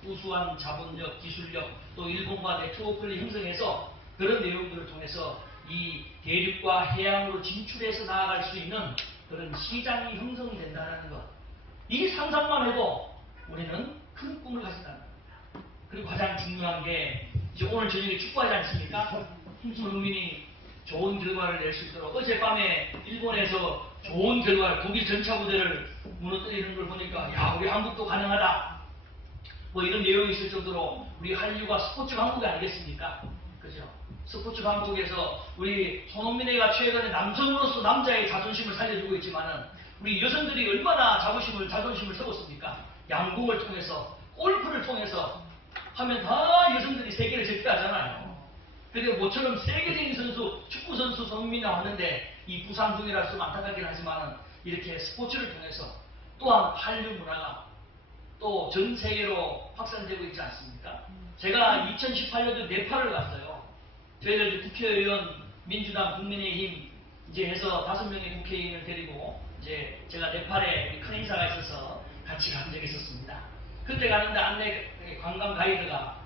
우수한 자본력, 기술력, 또 일본과 네트워크를 형성해서 그런 내용들을 통해서 이 대륙과 해양으로 진출해서 나아갈 수 있는 그런 시장이 형성된다는 것. 이 상상만 해도 우리는 큰 꿈을 가진다는 겁니다. 그리고 가장 중요한 게 이제 오늘 저녁에 축구하지 않습니까? 손흥민이 좋은 결과를 낼 수 있도록 어젯밤에 일본에서 좋은 결과를 독일 전차 부대를 무너뜨리는 걸 보니까 야, 우리 한국도 가능하다. 뭐 이런 내용이 있을 정도로 우리 한류가 스포츠 강국이 아니겠습니까? 그죠? 스포츠 강국에서 우리 손흥민이가 최근에 남성으로서 남자의 자존심을 살려주고 있지만은 우리 여성들이 얼마나 자존심을 세웠습니까? 양궁을 통해서, 골프를 통해서 하면 다 여성들이 세계를 제패하잖아요. 그런데 모처럼 세계적인 선수, 축구 선수 손흥민이 나왔는데 이 부상 중이라서 좀 안타깝긴 하지만 이렇게 스포츠를 통해서 또한 한류 문화가 또 전 세계로 확산되고 있지 않습니까? 제가 2018년도 네팔을 갔어요. 저희들 국회의원, 민주당, 국민의힘 이제 해서 5명의 국회의원을 데리고 이제 제가 네팔에 큰 행사가 있어서 같이 간 적이 있었습니다. 그때 가는데 안내 관광 가이드가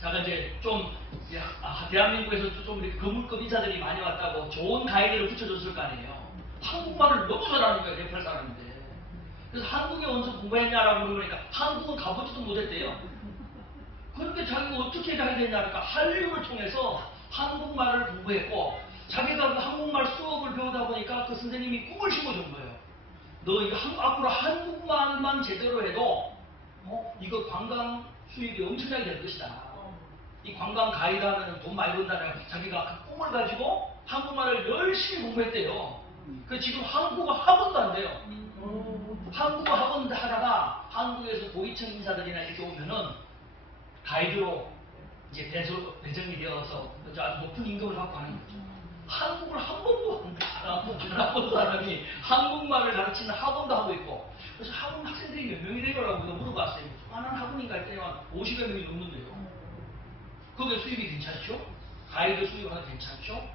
제가 이제 좀 대한민국에서 좀 이렇게 거물급 인사들이 많이 왔다고 좋은 가이드를 붙여줬을 거 아니에요. 한국말을 너무 잘하는 거예요, 네팔 사람인데. 그래서 한국에 어디서 공부했냐라고 물으니까 한국은 가보지도 못했대요. 그런데 자기가 어떻게 가야 되냐니까 한류를 통해서 한국말을 공부했고 자기가 그 한국말 수업을 배우다 보니까 그 선생님이 꿈을 심어준 거예요. 너 이거 앞으로 한국말만 제대로 해도 이거 관광 수입이 엄청나게 될 것이다. 이 관광 가이드 하면 돈 많이 번다는 자기가 그 꿈을 가지고 한국말을 열심히 공부했대요. 그 지금 한국어 학원도 안 돼요. 한국어 학원 하다가 한국에서 고위층 인사들이나 이렇게 오면은 가이드로 이제 배정이 되어서 아주 높은 임금을 받고 하는 거죠. 한국을 한 번도 안 해본 사람이 한국말을 가르치는 학원도 하고 있고, 그래서 학원 학생들이 몇 명이 되더라고 물어봤어요. 조그만한 학원인 갈 때는 50여 명이 넘는데요. 그게 수입이 괜찮죠? 가이드 수입하는 괜찮죠?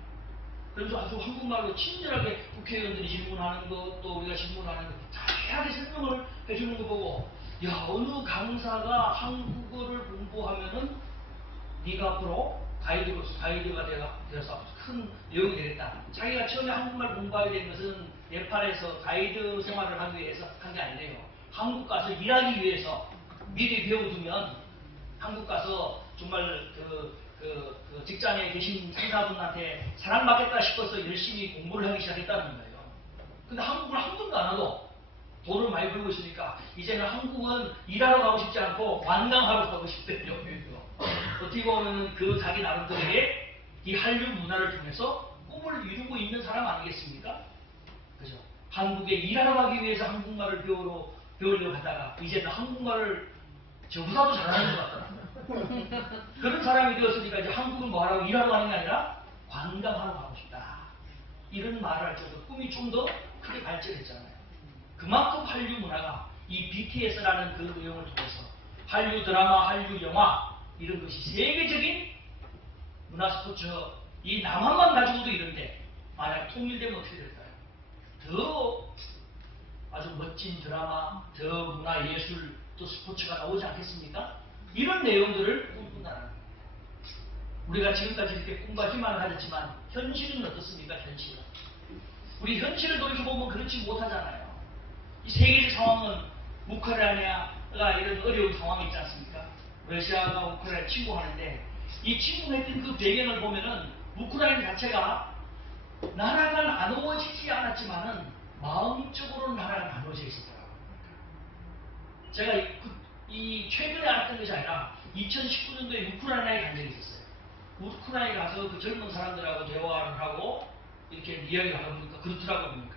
그래서 아주 한국말로 친절하게 국회의원들이 질문하는 것, 또 우리가 질문하는 것, 자세하게 설명을 해주는 거 보고, 야, 어느 강사가 한국어를 공부하면은 네가 앞으로 가이드가 되어서 큰 내용이 되겠다. 자기가 처음에 한국말 공부하게 된 것은 네팔에서 가이드 생활을 하기 위해서 한 게 아니래요. 한국 가서 일하기 위해서 미리 배워두면 한국 가서 정말 그 직장에 계신 상사분한테 사랑받겠다 싶어서 열심히 공부를 하기 시작했다는 거예요. 근데 한국을 한 번도 안 하고 돈을 많이 벌고 있으니까 이제는 한국은 일하러 가고 싶지 않고 관광하러 가고 싶대요. 어떻게 보면 그 자기 나름대로의 이 한류 문화를 통해서 꿈을 이루고 있는 사람 아니겠습니까? 그죠? 한국에 일하러 가기 위해서 한국말을 배우려고 하다가 이제는 한국말을 저보다도 잘하는 것 같더라고요. 그런 사람이 되었으니까 이제 한국은 뭐 하라고 일하러 가는 게 아니라 관광하러 가고 싶다. 이런 말을 할 정도로 꿈이 좀 더 크게 발전했잖아요. 그만큼 한류 문화가 이 BTS라는 그 내용을 통해서 한류 드라마, 한류 영화 이런 것이 세계적인 문화 스포츠 이 남한만 가지고도 이런데 만약 통일되면 어떻게 될까요? 더 아주 멋진 드라마, 더 문화 예술 또 스포츠가 나오지 않겠습니까? 이런 내용들을 꿈꾼다는 겁니다. 우리가 지금까지 이렇게 꿈과 희망을 가졌지만 현실은 어떻습니까? 현실은 우리 현실을 돌이켜보면 그렇지 못하잖아요. 이 세계적 상황은 우크라이나가 이런 어려운 상황이 있지 않습니까? 러시아가 우크라이나 침공하는데 이 침공했던 그 배경을 보면은 우크라이나 자체가 나라가 나누어지지 않았지만은 마음적으로 나라가 나누어져 있었더라고요. 제가 이 최근에 알았던 것이 아니라 2019년도에 우크라이나에 간 적이 있었어요. 우크라이나에 가서 그 젊은 사람들하고 대화를 하고 이렇게 이야기를 하다 보니까 그렇더라고요. 보니까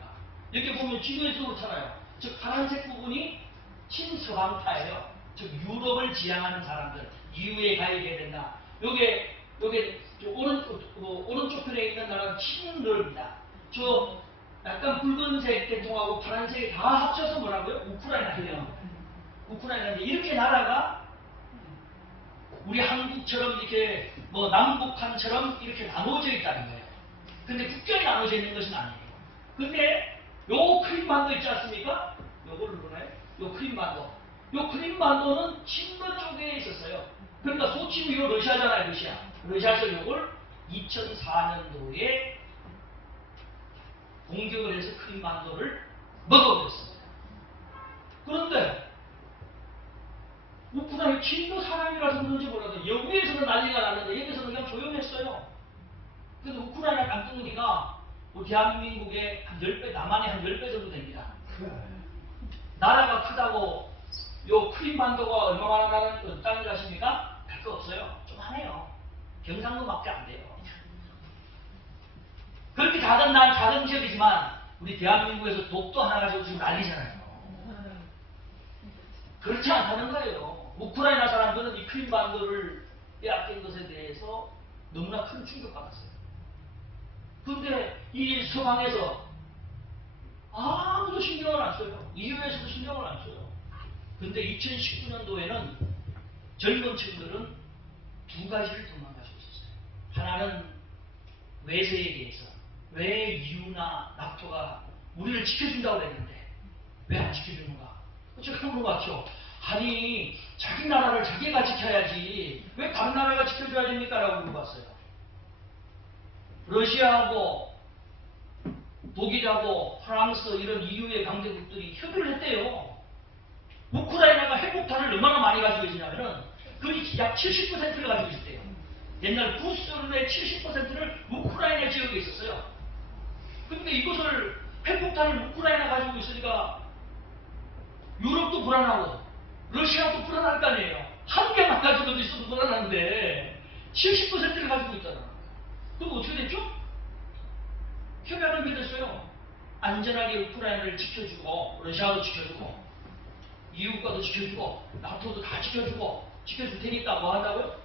여기 보면 지도에서 그렇잖아요. 즉 파란색 부분이 친서방파예요. 즉 유럽을 지향하는 사람들 EU에 가입해야 된다. 요게 오른쪽 편에 있는 나라는 친러입니다. 저 약간 붉은색 계통하고 파란색이 다 합쳐서 뭐라고요? 우크라이나예요. 우크라이나인데 이렇게 나라가 우리 한국처럼 이렇게 뭐 남북한처럼 이렇게 나눠져 있다는 거예요. 근데 국경이 나눠져 있는 것은 아니에요. 근데 요 크림반도 있지 않습니까? 요거를 보나요? 요 크림반도. 요 크림반도는 친러 쪽에 있었어요. 그러니까 소치는 요 러시아잖아요, 러시아. 러시아에서 요걸 2004년도에 공격을 해서 크림반도를 먹어버렸습니다. 그런데 우크라이나 친러 사람이라서 그런지 몰라도 여기에서는 난리가 났는데 여기서는 그냥 조용했어요. 근데 우크라이나 땅덩어리가 우리 대한민국의 한 10배, 남한의 한 10배 정도 됩니다. 나라가 크다고 요 크림반도가 얼마나 나는 땅을 가십니까? 갈 거 없어요. 좀 하네요. 경상도밖에 안 돼요. 그렇게 작은 지역이지만 우리 대한민국에서 독도 하나 가지고 지금 난리잖아요. 그렇지 않다는 거예요. 우크라이나 사람들은 이 크림반도를 빼앗긴 것에 대해서 너무나 큰 충격받았어요. 그런데 이 서방에서 아무도 신경을 안 써요. EU에서도 신경을 안 써요. 근데 2019년도에는 젊은 층들은 두 가지를 도망가지고 있었어요. 하나는 외세에 대해서 왜 EU나 나토가 우리를 지켜준다고 그랬는데 왜 안 지켜주는가? 제가 물어봤죠. 아니 자기 나라를 자기가 지켜야지 왜 다른 나라가 지켜줘야 됩니까? 라고 물어봤어요. 러시아하고 독일하고 프랑스 이런 EU의 강대국들이 협의를 했대요. 우크라이나가 핵폭탄을 얼마나 많이 가지고 있냐면은 그 약 70%를 가지고 있대요. 옛날 구소련의 70%를 우크라이나 지역에 있었어요. 그런데 이것을 핵폭탄을 우크라이나 가지고 있으니까 유럽도 불안하고 러시아도 불안할 거 아니에요. 한 개만 가지고 있어도 불안한데 70%를 가지고 있잖아. 그럼 어떻게 됐죠? 협약을 맺었어요. 안전하게 우크라이나를 지켜주고 러시아도 지켜주고 EU과도 지켜주고 나토도 다 지켜주고 지켜줄 테니까 뭐 한다고요?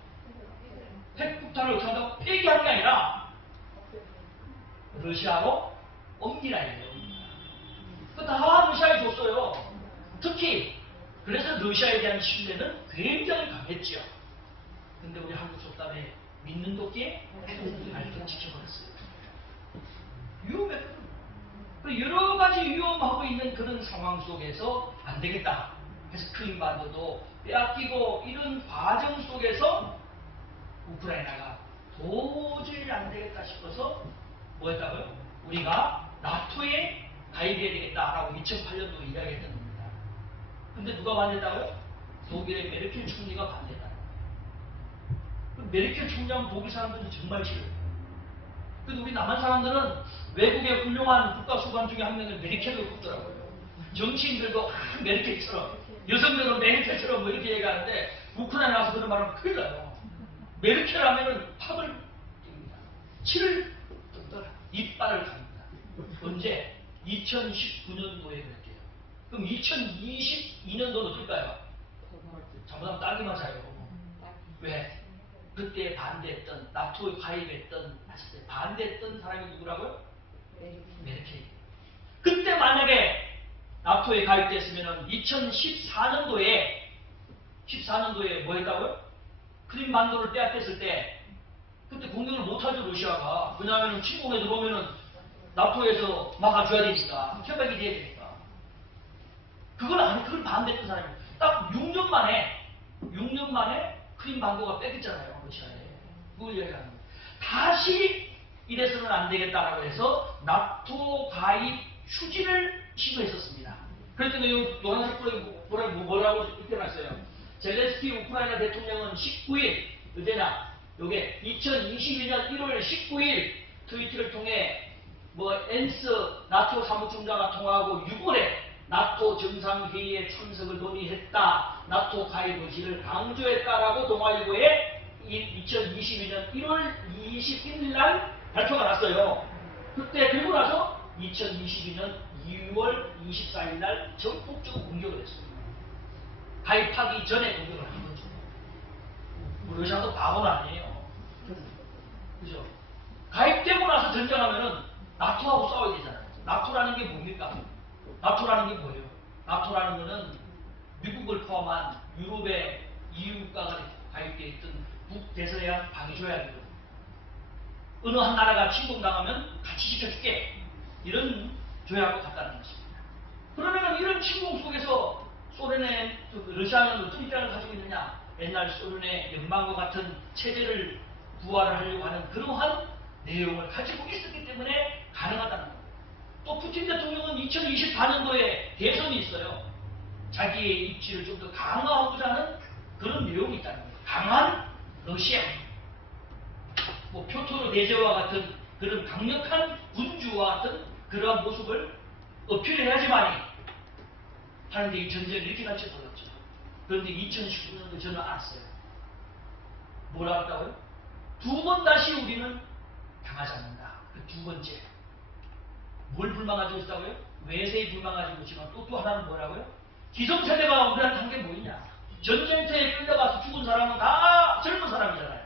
핵폭탄을 어떻게 한다고? 폐기하는 게 아니라 러시아로 옮기라 이거예요. 그거 다 러시아에 줬어요. 특히 그래서 러시아에 대한 신뢰는 굉장히 강했죠. 근데 우리 한국 속담에 믿는 도끼에 알게 지켜버렸어요. 위험했거든요. 여러 가지 위험하고 있는 그런 상황 속에서 안 되겠다. 그래서 크림반도도 빼앗기고 이런 과정 속에서 우크라이나가 도저히 안 되겠다 싶어서 뭐 했다고요? 우리가 나토에 가입해야 되겠다라고 2008년도에 이야기했던 겁니다. 근데 누가 반대했다고요? 독일의 메르켈 총리가 반대했다. 메르켈 총리하면 독일 사람들은 정말 싫어요. 근데 우리 남한 사람들은 외국의 훌륭한 국가 수반 중에 한 명은 메르켈을 꼽더라고요. 정치인들도 메르켈처럼, 여성들은 메르켈처럼 뭐 이렇게 얘기하는데 우크라이나 와서 그런 말하면 큰일 나요. 메르켈 하면은 팝을 띱니다. 치를 뜯더라. 이빨을 갑니다. 언제? 2019년도에 그랬대요. 그럼 2022년도는 어떨까요? 잘못하면 딸기 맞아요. 왜? 그때 반대했던, 나토에 가입했던, 반대했던 사람이 누구라고요? 메르켈. 그때 만약에 나토에 가입됐으면 2014년도에 뭐 했다고요? 크림반도를 빼앗겼을 때 그때 공격을 못하죠 러시아가. 왜냐하면 침공에 들어오면은 나토에서 막아줘야 되니까 협약이 돼야 되니까. 그걸 반대했던 사람이 딱 6년 만에 크림반도가 뺏겼잖아요 러시아에. 그걸 이야기하는 거예요. 다시 이래서는 안 되겠다라고 해서 나토 가입 추진을 시도했었습니다. 그랬더니 노란색 불에 뭐라고 읽혀놨어요. 젤렌스키 우크라이나 대통령은 19일 언제냐? 요게 2022년 1월 19일 트위터를 통해 엔스 나토 사무총장과 통화하고 6월에 나토 정상회의에 참석을 논의했다. 나토 가입 의지를 강조했다라고 동아일보에 2022년 1월 21일 날 발표가 났어요. 그때 그리고 나서 2022년 2월 24일 날 전폭적으로 공격을 했습니다. 가입하기 전에 공격을 한 거죠. 러시아도 바보는 아니에요. 그죠? 가입되고 나서 전쟁하면은 나토하고 싸워야 되잖아요. 나토라는 게 뭡니까? 나토라는 게 뭐예요? 나토라는 거는 미국을 포함한 유럽의 EU 국가가 가입되어 있던 북대서양 방위조약이거든요. 어느 한 나라가 침공당하면 같이 지켜줄게. 이런 조약과 같다는 것입니다. 그러면 이런 침공 속에서 러시아는 어떤 입장을 가지고 있느냐? 옛날 소련의 연방과 같은 체제를 부활을 하려고 하는 그러한 내용을 가지고 있었기 때문에 가능하다는 겁니다. 또 푸틴 대통령은 2024년도에 대선이 있어요. 자기의 입지를 좀 더 강화하고자 하는 그런 내용이 있다는 거예요. 강한 러시아. 표토르 대제와 같은 그런 강력한 군주와 같은 그러한 모습을 어필해야지만이 하는데 이 전쟁을 이렇게 같이 돌았죠. 그런데 2019년도 저는 알았어요. 뭐라 했다고요? 두 번 다시 우리는 당하지 않는다. 그 두 번째. 뭘 불만 가지고 있다고요? 외세에 불만 가지고 있지만 또 하나는 뭐라고요? 기성세대가 우리한테 한 게 뭐냐? 전쟁터에 끌려가서 죽은 사람은 다 젊은 사람이잖아요.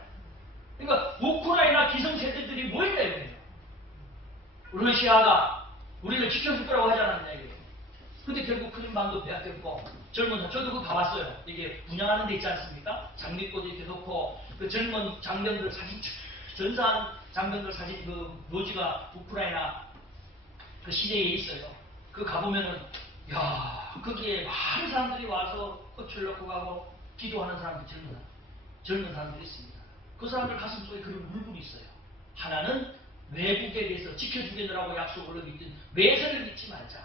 그러니까 우크라이나 기성세대들이 뭐 했다 이거예요. 러시아가 우리를 지켜줄 거라고 하지 않았냐 이거예요. 근데 결국 크림반도 빼앗겼고 젊은 사람, 저도 그거 가봤어요. 이게 분양하는 데 있지 않습니까? 장미꽃 이렇게 놓고 그 젊은 장병들 사진 전사한 장병들 사진 그 묘지가 우크라이나 그 시내에 있어요. 그 가보면은 야 거기에 많은 사람들이 와서 꽃을 넣고 가고 기도하는 사람들이 젊은 사람들이 있습니다. 그 사람들 가슴 속에 그런 물불이 있어요. 하나는 외국에 대해서 지켜주겠느라고 약속을 믿든 매선을 믿지 말자.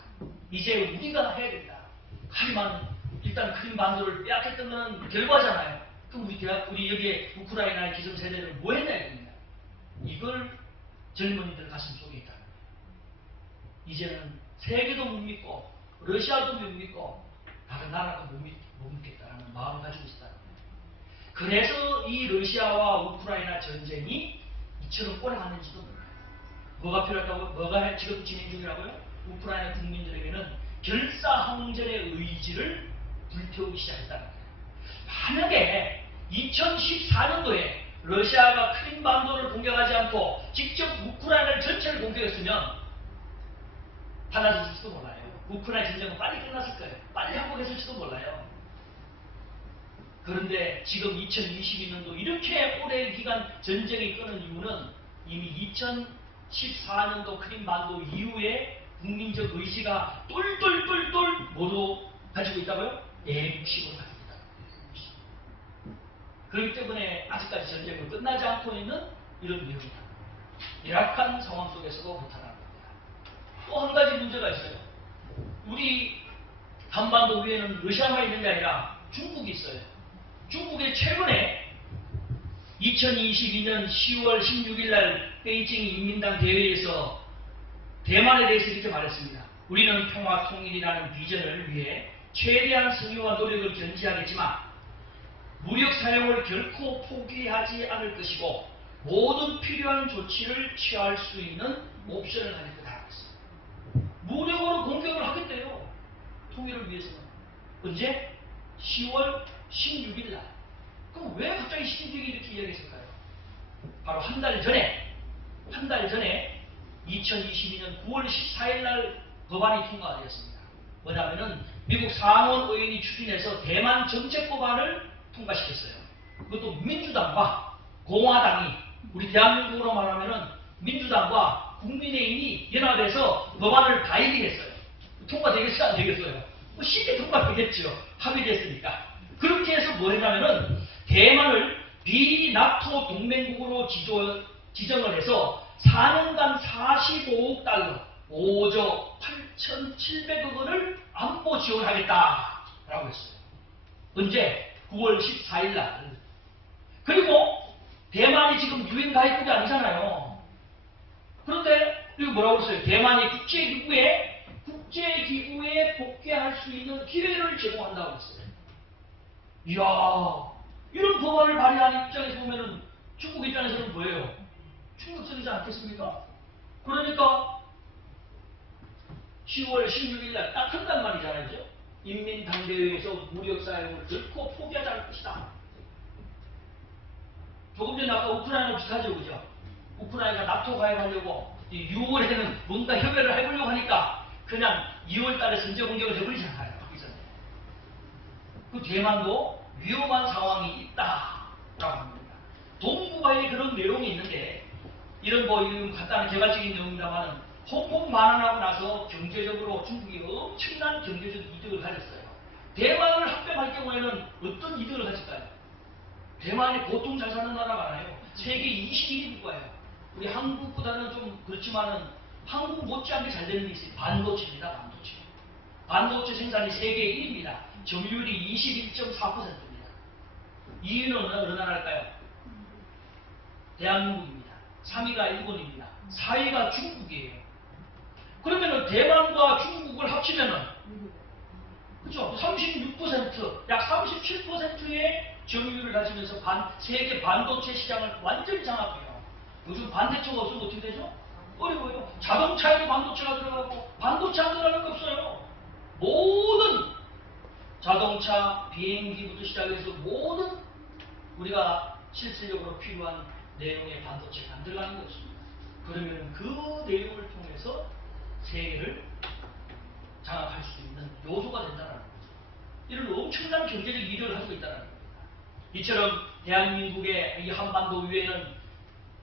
이제 우리가 해야 된다. 하지만 일단 크림반도를 빼앗겼던 건 결과잖아요. 그럼 우리 여기에 우크라이나의 기성세대는 뭐 했냐 이겁니다. 이걸 젊은이들 가슴 속에 있다. 이제는 세계도 못 믿고 러시아도 못 믿고 다른 나라도 못 믿겠다라는 마음을 가지고 있었다. 그래서 이 러시아와 우크라이나 전쟁이 이처럼 오래 갔는지도 몰라요. 뭐가 필요하다고? 뭐가 지금 진행 중이라고요? 우크라이나 국민들에게는 결사항전의 의지를 불태우기 시작했다는 거예요. 만약에 2014년도에 러시아가 크림반도를 공격하지 않고 직접 우크라이나를 전체를 공격했으면 달라졌을지도 몰라요. 우크라이나 전쟁은 빨리 끝났을 거예요. 빨리 항복했을지도 몰라요. 그런데 지금 2022년도 이렇게 오랜 기간 전쟁이 끄는 이유는 이미 2014년도 크림반도 이후에 국민적 의지가 똘똘똘똘 뭐로 가지고 있다고요? M60을 가지고 있다. 그렇기 때문에 아직까지 전쟁은 끝나지 않고 있는 이런 내용이다. 열악한 상황 속에서도 나타나는 겁니다. 또 한 가지 문제가 있어요. 우리 한반도 위에는 러시아만 있는 게 아니라 중국이 있어요. 중국에 최근에 2022년 10월 16일 날 베이징 인민당 대회에서 대만에 대해서 이렇게 말했습니다. 우리는 평화 통일이라는 비전을 위해 최대한 성의와 노력을 견지하겠지만 무력 사용을 결코 포기하지 않을 것이고 모든 필요한 조치를 취할 수 있는 옵션을 가질 거다. 무력으로 공격을 하겠대요. 통일을 위해서는. 언제? 10월 16일 날. 그럼 왜 갑자기 시진핑이 이렇게 이야기했을까요? 바로 한 달 전에 2022년 9월 14일 날 법안이 통과되었습니다. 뭐냐면은 미국 상원 의원이 추진해서 대만 정책 법안을 통과시켰어요. 그것도 민주당과 공화당이 우리 대한민국으로 말하면은 민주당과 국민의힘이 연합해서 법안을 다 얘기했어요. 통과되겠어요? 안 되겠어요? 뭐 쉽게 통과되겠죠. 합의됐으니까. 그렇게 해서 뭐 했냐면은 대만을 비나토 동맹국으로 지정을 해서 4년간 45억 달러, 5조 8,700억 원을 안보 지원하겠다라고 했어요. 언제? 9월 14일 날. 그리고 대만이 지금 유엔 가입국이 아니잖아요. 그런데 이거 뭐라고 했어요? 대만이 국제기구에 복귀할 수 있는 기회를 제공한다고 했어요. 이야, 이런 법안을 발의한 입장에서 보면은 중국 입장에서는 뭐예요? 충격적이지 않겠습니까? 그러니까 10월 16일 날 딱 한단 말이잖아요. 그죠? 인민당대회에서 무력 사용을 결코 포기하지 않을 것이다. 조금 전에 아까 우크라이나 비슷하죠. 그죠? 우크라이나가 나토 가입하려고 6월에는 뭔가 협의를 해보려고 하니까 그냥 2월 달에 선제 공격을 해버리잖아요. 그 대만도 위험한 상황이 있다라고 합니다. 동북아에 그런 내용이 있는데 이런 간단한 개발적인 내용입니다만 홍콩 만원하고 나서 경제적으로 중국이 엄청난 경제적 이득을 가졌어요. 대만을 합병할 경우에는 어떤 이득을 가질까요? 대만이 보통 잘 사는 나라가 아니에요. 세계 21위 국가예요. 우리 한국보다는 좀 그렇지만은 한국 못지않게 잘 되는 게 있어요. 반도체입니다. 반도체. 반도체 생산이 세계 1위입니다. 점유율이 21.4%입니다. 2위는 어느 나라일까요? 대한민국입니다. 3위가 일본입니다. 4위가 중국이에요. 그러면은 대만과 중국을 합치면은 그렇죠? 36%, 약 37%의 점유율을 가지면서 세계 반도체 시장을 완전히 장악해요. 요즘 반대체가 없으면 어떻게 되죠? 어려워요. 자동차에도 반도체가 들어가고 반도체 안 들어가는 게 없어요. 모든 자동차, 비행기부터 시작해서 모든 우리가 실질적으로 필요한 내용의 반도체가 안 들어가는 것입니다. 그러면 그 내용을 통해서 세계를 장악할 수 있는 요소가 된다는 거죠. 이런 엄청난 경제적 이득을 가지고 있다는 겁니다. 이처럼 대한민국의 이 한반도 위에는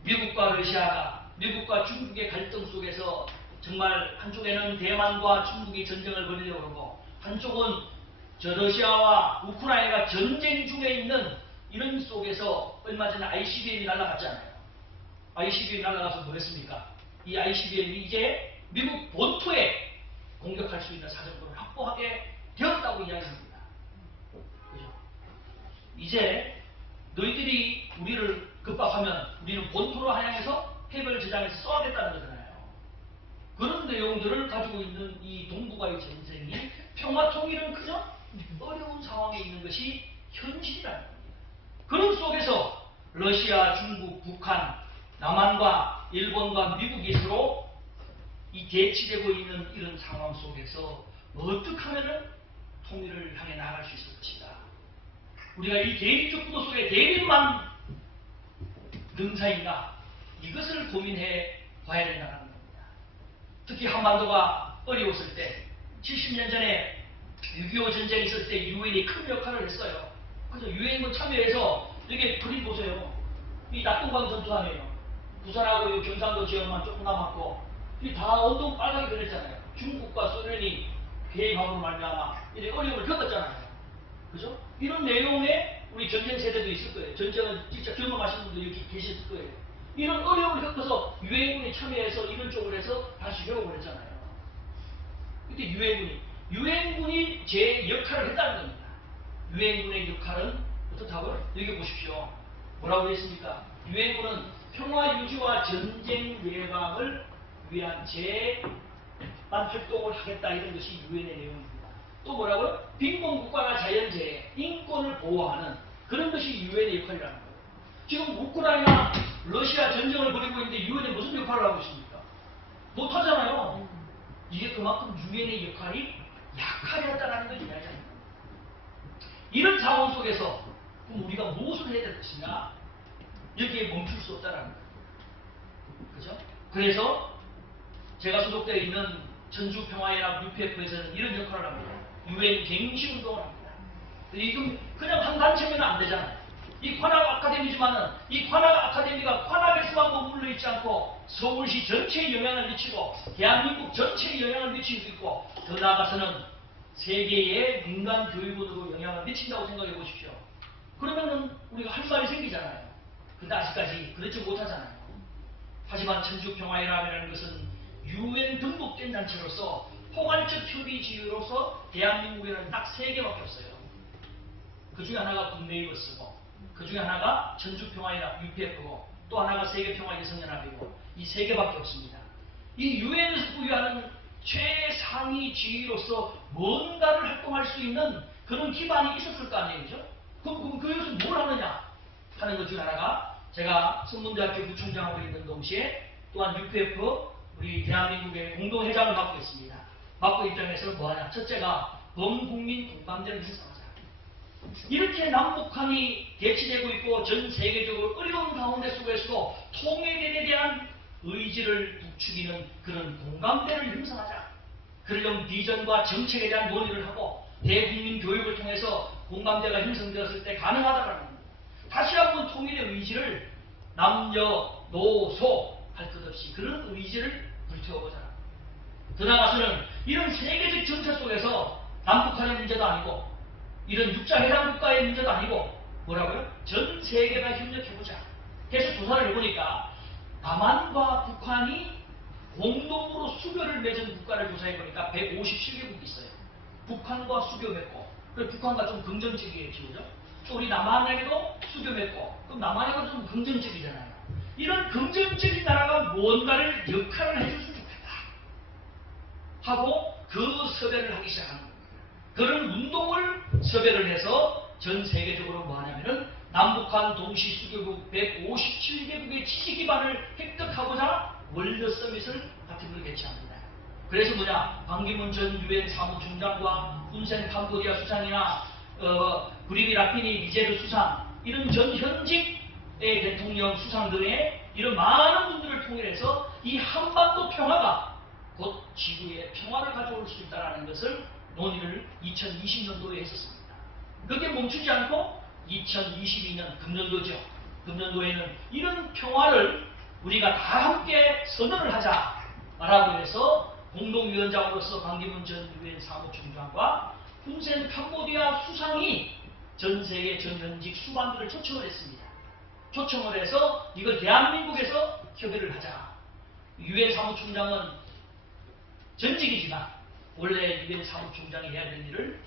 미국과 러시아가, 미국과 중국의 갈등 속에서 정말 한쪽에는 대만과 중국이 전쟁을 벌이려고 하고 한쪽은 저 러시아와 우크라이나가 전쟁 중에 있는 이런 속에서 얼마 전에 ICBM이 날아갔잖아요. ICBM이 날아가서 뭐 했습니까? 이 ICBM이 이제 미국 본토에 공격할 수 있는 사정권을 확보하게 되었다고 이야기합니다. 그죠? 이제 너희들이 우리를 급박하면 우리는 본토로 한양해서 해변을 저장해서 쏘아겠다는 거잖아요. 그런 내용들을 가지고 있는 이 동북아의 전쟁이 평화 통일은 그저 어려운 상황에 있는 것이 현실이라는 겁니다. 그런 속에서 러시아, 중국, 북한, 남한과 일본과 미국이 서로 이 대치되고 있는 이런 상황 속에서 어떻게 하면 통일을 향해 나아갈 수 있을 것인가. 우리가 이 대립적 구도 속에 대립만 능사인가, 이것을 고민해 봐야 된다는 겁니다. 특히 한반도가 어려웠을 때 70년 전에 6.25 전쟁이 있을 때 유엔이 큰 역할을 했어요. 그래서 유엔군 참여해서 여기 그림 보세요. 이 낙동강 전투함이에요. 부산하고 이 경상도 지역만 조금 남았고 이 다 언덕 빨갛게 그렸잖아요. 중국과 소련이 개입함으로 말미암아 이제 어려움을 겪었잖아요. 그죠? 이런 내용에 우리 전쟁 세대도 있을 거예요. 전쟁은 직접 경험하신 분도 여기 계실 거예요. 이런 어려움을 겪어서 유엔군이 참여해서 이런 쪽으로 해서 다시 회복을 했잖아요. 근데 유엔군이 제 역할을 했다는 겁니다. 유엔군의 역할은 어떻다고요? 여기 보십시오. 뭐라고 했습니까? 유엔군은 평화 유지와 전쟁 예방을 위한 재반 활동을 하겠다, 이런 것이 유엔의 내용입니다. 또 뭐라고요? 빈곤 국가나 자연재해, 인권을 보호하는 그런 것이 유엔의 역할이라는 거예요. 지금 우크라이나, 러시아 전쟁을 벌이고 있는데 유엔이 무슨 역할을 하고 있습니까? 못하잖아요. 이게 그만큼 유엔의 역할이 약하였다는 걸 이야기합니다. 이런 상황 속에서 그럼 우리가 무엇을 해야 될 것이냐? 여기에 멈출 수 없다는 거예요. 그죠? 그래서 제가 소속되어 있는 전주평화연합 UPF에서는 이런 역할을 합니다. 유엔 갱신운동을 합니다. 이건 그냥 한 단체면 안 되잖아요. 이 관악 아카데미지만은 이 관악 아카데미가 관악에서만 머물러 있지 않고 서울시 전체에 영향을 미치고 대한민국 전체에 영향을 미치고 있고 더 나아가서는 세계의 민간 교육원으로 영향을 미친다고 생각해 보십시오. 그러면은 우리가 할 말이 생기잖아요. 근데 아직까지 그렇지 못하잖아요. 하지만 천주평화연합이라는 것은 유엔 등록된 단체로서 포괄적 협의 지위로서 대한민국에는 딱 3개밖에 없어요. 그 중에 하나가 국내이버스고 그 중에 하나가 천주평화연합 UPF고 또 하나가 세계평화예선연합이고 이 3개밖에 없습니다. 이 유엔에서 부여하는 최상위 지위로서 뭔가를 활동할 수 있는 그런 기반이 있었을 거 아니에요. 그죠? 그럼 그것은 뭘 하느냐 하는 것 중 하나가 제가 성문대학교 부총장하고 있는 동시에 또한 UPF 우리 대한민국의 공동회장을 맡고 있습니다. 맡고 입장에서는 뭐하냐? 첫째가 범국민 공감대를 형성하자. 이렇게 남북한이 대치되고 있고 전 세계적으로 어려운 가운데 속에서도 통일에 대한 의지를 부추기는 그런 공감대를 형성하자. 그러려면 비전과 정책에 대한 논의를 하고 대국민 교육을 통해서 공감대가 형성되었을 때 가능하다는 겁니다. 다시 한번 통일의 의지를 남녀, 노, 소 할 것 없이 그런 의지를 불태워보자. 더 나아가서는 이런 세계적 정책 속에서 남북한의 문제도 아니고 이런 육자회담 국가의 문제도 아니고 뭐라고요? 전 세계가 협력해보자. 그래서 조사를 해보니까 남한과 북한이 공동으로 수교를 맺은 국가를 조사해보니까 157개국이 있어요. 북한과 수교 맺고 그래서 북한과 좀 긍정적이에요. 그죠? 또 우리 남한에게도 수교 맺고 그럼 남한에게도 좀 긍정적이잖아요. 이런 긍정적인 나라가 뭔가를 역할을 해줬으면 좋겠다 하고 그 섭외를 하기 시작하는 겁니다. 그런 운동을 섭외를 해서 전 세계적으로 뭐 하냐면은 남북한 동시 수교국 157개국의 지지 기반을 획득하고자 월드 서밋을 같은 걸 개최합니다. 그래서 뭐냐, 반기문 전 유엔 사무총장과 훈센 캄보디아 수상이나 브리비 라피니 니제르 수상, 이런 전 현직 대통령 수상 등의 이런 많은 분들을 통해서 이 한반도 평화가 곧 지구의 평화를 가져올 수 있다는 것을 논의를 2020년도에 했었습니다. 그게 멈추지 않고 2022년 금년도죠. 금년도에는 이런 평화를 우리가 다 함께 선언을 하자라고 해서 공동위원장으로서 반기문 전 유엔 사무총장과 훈센 캄보디아 수상이 전 세계 전현직 수반들을 초청을 했습니다. 초청을 해서 이걸 대한민국에서 협의를 하자. 유엔 사무총장은 전직이지만 원래 유엔 사무총장이 해야 될 일을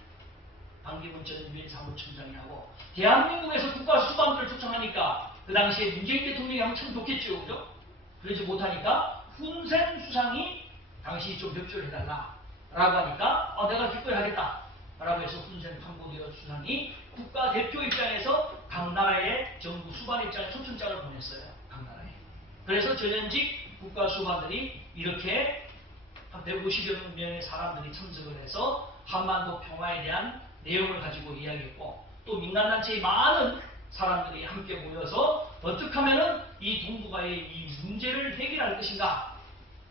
반기문 전 유엔 사무총장이 하고, 대한민국에서 국가 수반들을 초청하니까 그 당시에 문재인 대통령이 하면 참 좋겠죠, 그죠? 그러지 못하니까 훈센 수상이 당시 좀 협조를 해달라 라고 하니까 내가 기꺼이 하겠다 라고 해서 훈센 캄보디아 수상이 국가 대표 입장에서 각 나라의 정부 수반 입장에 초청장을 보냈어요. 각 나라에. 그래서 전현직 국가 수반들이 이렇게 한 150여 명의 사람들이 참석을 해서 한반도 평화에 대한 내용을 가지고 이야기했고, 또 민간단체의 많은 사람들이 함께 모여서 어떻게 하면 이 동북아의 이 문제를 해결할 것인가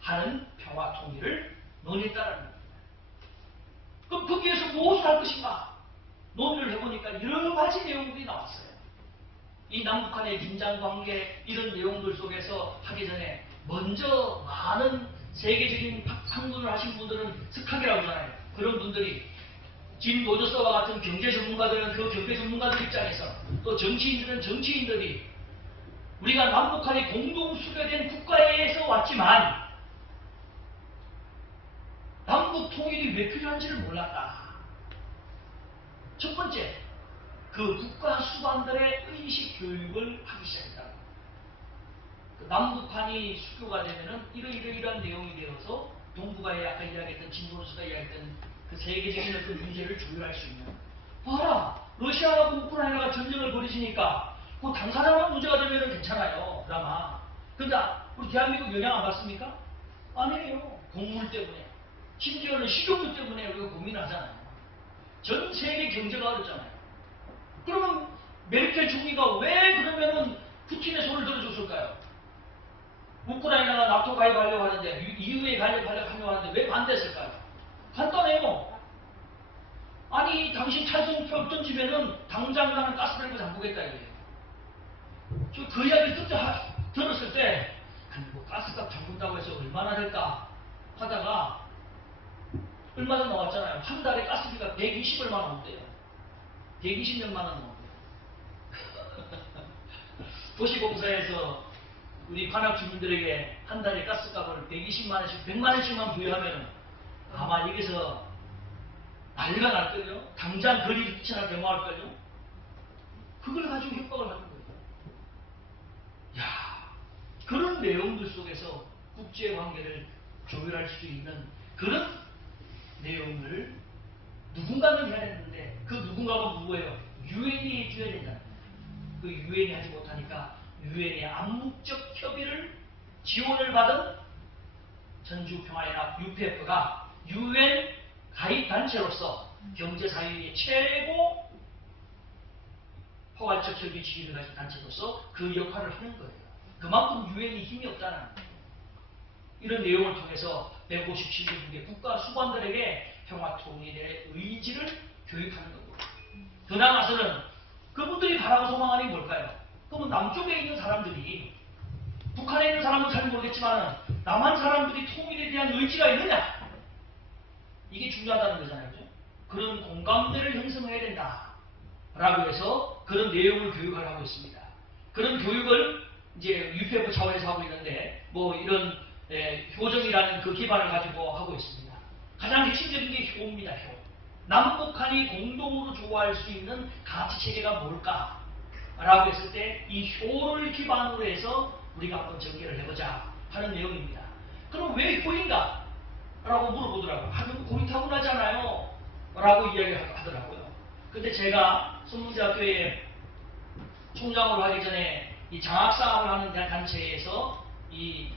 하는 평화 통일을 논의했다는 겁니다. 그럼 거기에서 무엇을 할 것인가 논의를 해보니까 여러 가지 내용들이 나왔어요. 이 남북한의 긴장관계 이런 내용들 속에서 하기 전에 먼저 많은 세계적인 학문을 하신 분들은 스카게라고 하잖아요. 그런 분들이 짐 로저스와 같은 경제 전문가들은 그 경제 전문가들 입장에서, 또 정치인들은 정치인들이 우리가 남북한이 공동 수교된 국가에서 왔지만 남북 통일이 왜 필요한지를 몰랐다. 첫 번째, 그 국가 수반들의 의식 교육을 하기 시작했다. 남북한이 수교가 되면은 이러이러이러한 내용이 되어서 동북아에 아까 이야기했던 진보로서가 이야기했던 그 세계적인 어떤 문제를 조율할 수 있는. 봐라, 러시아하고 우크라이나가 전쟁을 벌이시니까 그 당사자만 문제가 되면 괜찮아요, 드라마. 근데 우리 대한민국 영향 안 받습니까? 아니에요. 곡물 때문에, 심지어는 식용유 때문에 우리가 고민을 하잖아요. 전 세계 경제가 어렵잖아요. 그러면 메르켈 총리가 왜 그러면은 푸틴의 손을 들어줬을까요? 우크라이나가 나토 가입하려고 하는데, EU에 가입하려고 하는데 왜 반대했을까요? 간단해요. 아니, 당신 탈선표 던지면은 당장 나는 가스밸브 잠그겠다 이거예요. 저 그 이야기를 들었을 때, 아니 뭐 가스값 잠근다고 해서 얼마나 될까 하다가 얼마 전 나왔잖아요. 한 달에 가스비가 120얼마 나온대요. 120몇만 원 나온대요. 도시공사에서 우리 관악 주민들에게 한 달에 가스값을 120만 원씩, 100만 원씩만 부여하면 아마 여기서 난리가 날걸요. 당장 거리 붙이나 경호할걸요. 그걸 가지고 협박을 하는 거예요. 야, 그런 내용들 속에서 국제관계를 조율할 수 있는 그런 내용을 누군가는 해야 되는데, 그 누군가가 누구예요? 유엔이 해줘야 된다는 거예요. 그 유엔이 하지 못하니까 유엔의 암묵적 협의를 지원을 받은 전주평화연합 UPF가 유엔 가입단체로서 경제사회의 최고 포괄적 협의 지위를 가진 단체로서 그 역할을 하는 거예요. 그만큼 유엔이 힘이 없다는 거예요. 이런 내용을 통해서 157개국의 국가 수반들에게 평화 통일의 의지를 교육하는 거고, 더 나아가서는 그분들이 바라고 소망하는 게 뭘까요? 그러면 남쪽에 있는 사람들이, 북한에 있는 사람은 잘 모르겠지만 남한 사람들이 통일에 대한 의지가 있느냐? 이게 중요하다는 거잖아요. 그죠? 그런 공감대를 형성해야 된다 라고 해서 그런 내용을 교육을 하고 있습니다. 그런 교육을 이제 UPF 차원에서 하고 있는데, 뭐 이런 효정이라는 그 기반을 가지고 하고 있습니다. 가장 핵심적인 게 효입니다. 효. 남북한이 공동으로 좋아할 수 있는 가치체계가 뭘까? 라고 했을 때 이 효를 기반으로 해서 우리가 한번 전개를 해보자 하는 내용입니다. 그럼 왜 효인가? 라고 물어보더라고요. 하면 고민 타고나잖아요 라고 이야기하더라고요. 근데 제가 선문대학교에 총장으로 하기 전에 이 장학사업을 하는 단체에서 이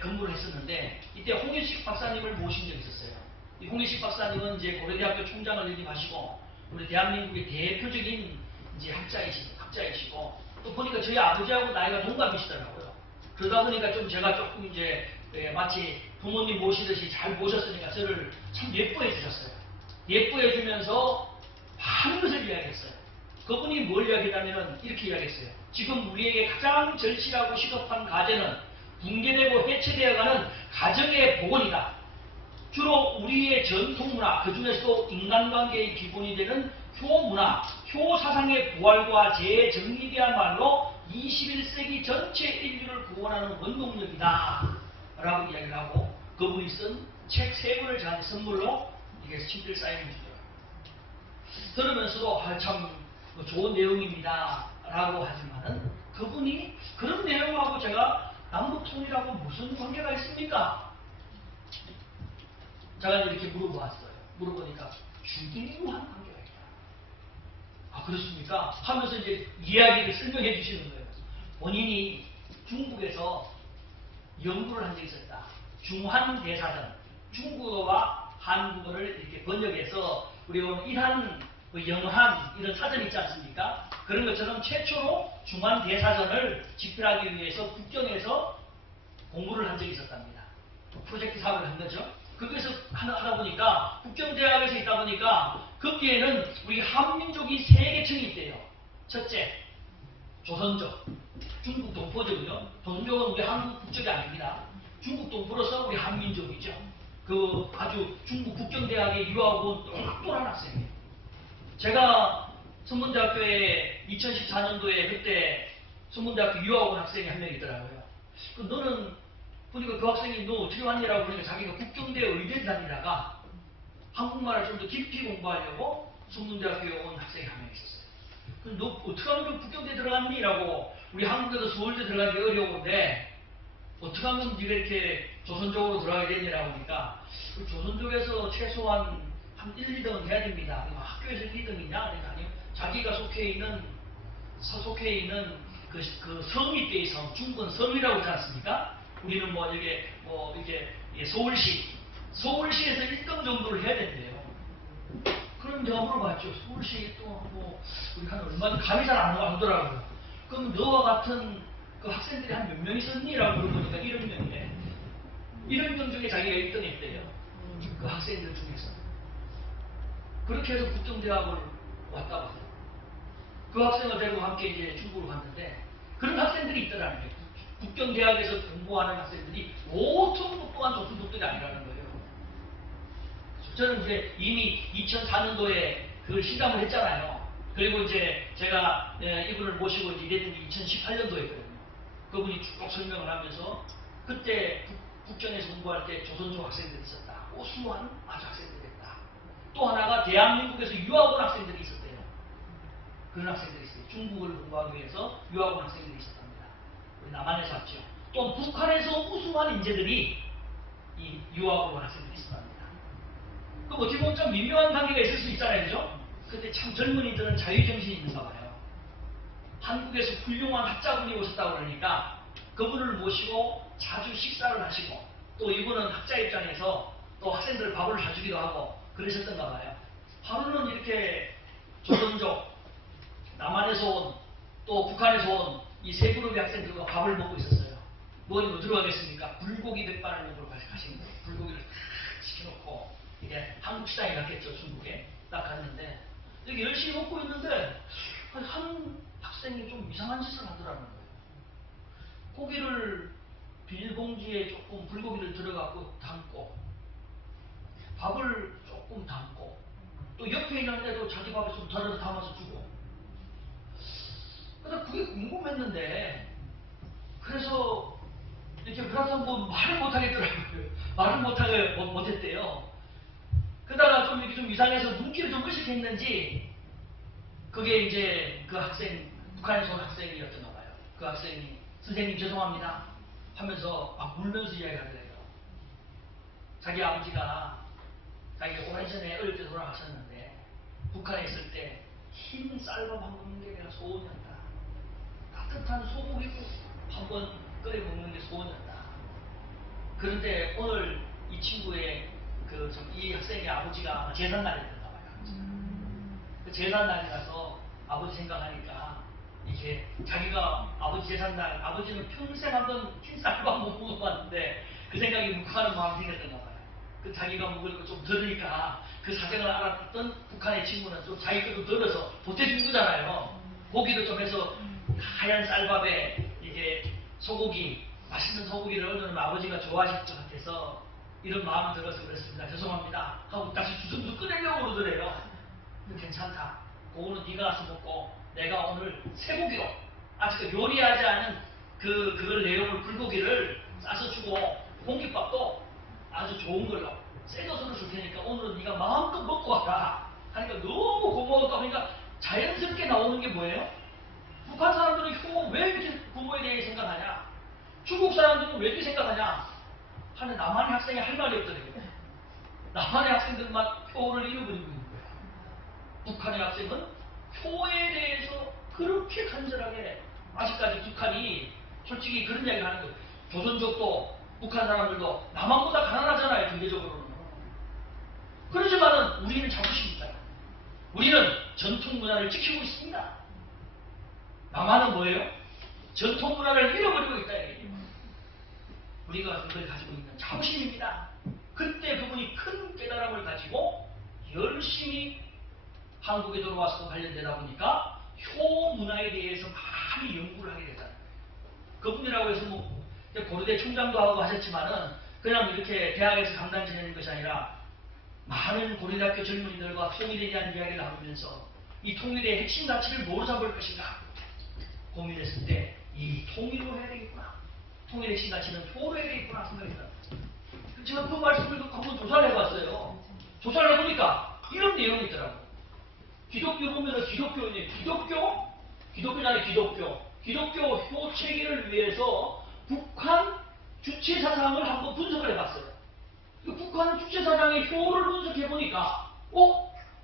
근무를 했었는데 이때 홍일식 박사님을 모신 적이 있었어요. 이 홍일식 박사님은 이제 고려대학교 총장을 역임하시고 우리 대한민국의 대표적인 이제 학자이시고 또 보니까 저희 아버지하고 나이가 동갑이시더라고요. 그러다 보니까 좀 제가 조금 이제 마치 부모님 모시듯이 잘 모셨으니까 저를 참 예뻐해 주셨어요. 예뻐해 주면서 많은 것을 이야기했어요. 그분이 뭘 이야기하냐면 이렇게 이야기했어요. 지금 우리에게 가장 절실하고 시급한 과제는 붕괴되고 해체되어가는 가정의 복원이다. 주로 우리의 전통문화, 그 중에서도 인간관계의 기본이 되는 효문화, 효사상의 부활과 재정립이야말로 21세기 전체 인류를 구원하는 원동력이다. 라고 이야기를 하고 그분이 쓴 책 3권을 저한테 선물로 이게 친필 사인을 주더라고요. 들으면서도 참 좋은 내용입니다. 라고 하지만은 그분이 그런 내용하고 제가 남북통일하고 무슨 관계가 있습니까? 제가 이렇게 물어보았어요. 물어보니까 중요한 관계가 있다. 아, 그렇습니까? 하면서 이제 이야기를 설명해 주시는 거예요. 본인이 중국에서 연구를 한 적이 있었다. 중한대사전, 중국어와 한국어를 이렇게 번역해서 우리 일한, 영한 이런 사전 있지 않습니까? 그런 것처럼 최초로 중한대사전을 집필하기 위해서 국경에서 공부를 한 적이 있었답니다. 프로젝트 사업을 한 거죠. 거기서 하다 보니까 국경대학에서 있다 보니까 거기에는 우리 한민족이 3계층이 있대요. 첫째, 조선족, 중국 동포족이요. 조선족은 우리 한국 국적이 아닙니다. 중국 동포로서 우리 한민족이죠. 그 아주 중국 국경대학에 유학 온 똑똑한 학생이에요. 제가 선문대학교에 2014년도에 그때 선문대학교 유학 온 학생이 한 명 있더라고요. 너는 보니까 그 학생이 너 어떻게 왔냐라고 그러니까 자기가 국경대 의대 다니다가 한국말을 좀 더 깊이 공부하려고 선문대학교에 온 학생이 한 명 있었어요. 그럼 너 어떻게 하면 국경대 들어갔니? 라고 우리 한국에도 서울대 들어가기 어려운데 어떻게 하면 네가 이렇게 조선족으로 들어가게 됐냐라고 하니까 그 조선족에서 최소한 한 1, 2등은 해야 됩니다. 학교에서 1, 2등이냐? 아니 자기가 속해 있는 그 성이 돼 있어. 중국은 성이라고 하지 않습니까? 우리는 뭐 이게 서울시에서 1등 정도를 해야 된대요. 그럼 내가 물어봤죠. 서울시 또 뭐 우리 한 얼마 감이 잘 안 오더라고요. 그럼 너와 같은 그 학생들이 한 몇 명 있었니?라고 물어보니까 1명이네. 1명 중에 자기가 1등 했대요. 그 학생들 중에서. 그렇게 해서 국정대학을 왔다 갔어요. 그 학생을 데리고 함께 이제 중국으로 갔는데 그런 학생들이 있더라는 거예요. 국경대학에서 공부하는 학생들이 보통 똑똑한 조선족들이 아니라는 거예요. 저는 이제 이미 2004년도에 그걸 실감을 했잖아요. 그리고 이제 제가 이분을 모시고 이제 이랬던 게 2018년도였거든요. 그분이 쭉 설명을 하면서 그때 국경에서 공부할 때 조선족 학생들이 있었다. 우수한 아주 학생들이 있다. 또 하나가 대한민국에서 유학 온 학생들이 있었대요. 그런 학생들이 있어요. 중국을 공부하기 위해서 유학 온 학생들이 있었답니다. 우리 남한에서 왔죠. 또 북한에서 우수한 인재들이 이 유학으로 온 학생들이 있었답니다. 그럼 어떻게 보면 좀 미묘한 관계가 있을 수 있잖아요. 그죠? 근데 참 젊은이들은 자유정신이 있는가 봐요. 한국에서 훌륭한 학자분이 오셨다고 그러니까 그분을 모시고 자주 식사를 하시고 또 이분은 학자 입장에서 또 학생들 밥을 사주기도 하고 그러셨던가 봐요. 하루는 이렇게 조선족, 남한에서 온, 또 북한에서 온 이 세 그룹의 학생들과 밥을 먹고 있었어요. 뭐 들어가겠습니까? 불고기 백반을 먹으러 가신 거예요. 불고기를 탁 시켜놓고 이게 한국 식당에 갔겠죠. 중국에 딱 갔는데 여기 열심히 먹고 있는데 한 학생이 좀 이상한 짓을 하더라는 거예요. 고기를 비닐봉지에 조금 불고기를 들어가고 담고 밥을 조금 담고 또 옆에 있는 애도 자기 밥에 좀 덜어서 담아서 주고 그래서 그게 궁금했는데 그래서 이렇게 그래서 뭐 말을 못하겠더라고요. 말을 못했대요. 그러다가 좀 이렇게 좀 이상해서 눈길을 좀 의식했는지 그게 이제 그 학생 북한에서 온 학생이었던가 봐요. 그 학생이 선생님 죄송합니다 하면서 막 울면서 이야기하더래요. 자기 아버지가 자기가 오래전에 어릴 때 돌아가셨는데 북한에 있을 때 흰 쌀밥 한 먹는 게 내가 소원이었다. 따뜻한 소고기국 한번 끓여 먹는 게 소원이었다. 그런데 오늘 이 친구의 이 학생의 아버지가 제삿날이었나 봐요. 그 제삿날이라서 아버지 생각하니까 이게 자기가 아버지 제삿날, 아버지는 평생 한번 흰쌀밥 못 먹어봤는데 그 생각이 묵하는 마음이 생겼던가 봐요. 그 자기가 먹을 거 좀 덜으니까 그 사정을 알았던 북한의 친구는 좀 자기 것도 덜어서 보태준 거잖아요. 고기도 좀 해서 하얀 쌀밥에 이게 소고기, 맛있는 소고기를 얻으면 아버지가 좋아하실 것 같아서 이런 마음이 들어서 그랬습니다. 죄송합니다. 하고 다시 주섬도 꺼내려고 그러더래요. 괜찮다. 그거는 네가 가서 먹고 내가 오늘 쇠고기로 아직 요리하지 않은 그걸 내용을 불고기를 싸서 주고 공깃밥도 아주 좋은 걸로 새 것으로 줄 테니까 오늘은 네가 마음껏 먹고 와라 하니까 너무 고마웠다 보니까 자연스럽게 나오는 게 뭐예요? 북한 사람들은 효 왜 이렇게 부모에 대해 생각하냐? 중국 사람들은 왜 이렇게 생각하냐? 하는 남한의 학생이 할 말이 없더래요. 남한의 학생들만 효를 잃어버리고 있는 거예요. 북한의 학생은 효에 대해서 그렇게 간절하게 아직까지 북한이 솔직히 그런 이야기를 하는 거예요. 조선족도 북한 사람들도 남한보다 가난하잖아요. 경제적으로는. 그렇지만은 우리는 자부심이 있잖아요. 우리는 전통 문화를 지키고 있습니다. 남한은 뭐예요? 전통 문화를 잃어버리고 있다. 우리가 그걸 가지고 있는 자부심입니다. 그때 그분이 큰 깨달음을 가지고 열심히 한국에 들어와서 관련되다 보니까 효 문화에 대해서 많이 연구를 하게 되잖아요. 그분이라고 해서 뭐 고려대 총장도 하고 하셨지만은 그냥 이렇게 대학에서 강단 지내는 것이 아니라 많은 고려대학교 젊은이들과 통일에 대한 이야기를 나누면서 이 통일의 핵심 가치를 뭐로 잡을 것인가 고민했을 때 이 통일로 해야 되겠구나. 통일의 핵심 가치는 효로 해야 되겠구나 생각이 들어요. 제가 그 말씀을 한번 조사를 해봤어요. 조사를 해보니까 이런 내용이 있더라고요. 기독교 보면은 기독교잖아요. 기독교 효 체계를 위해서 북한 주체 사상을 한번 분석을 해봤어요. 북한 주체 사상의 효를 분석해 보니까,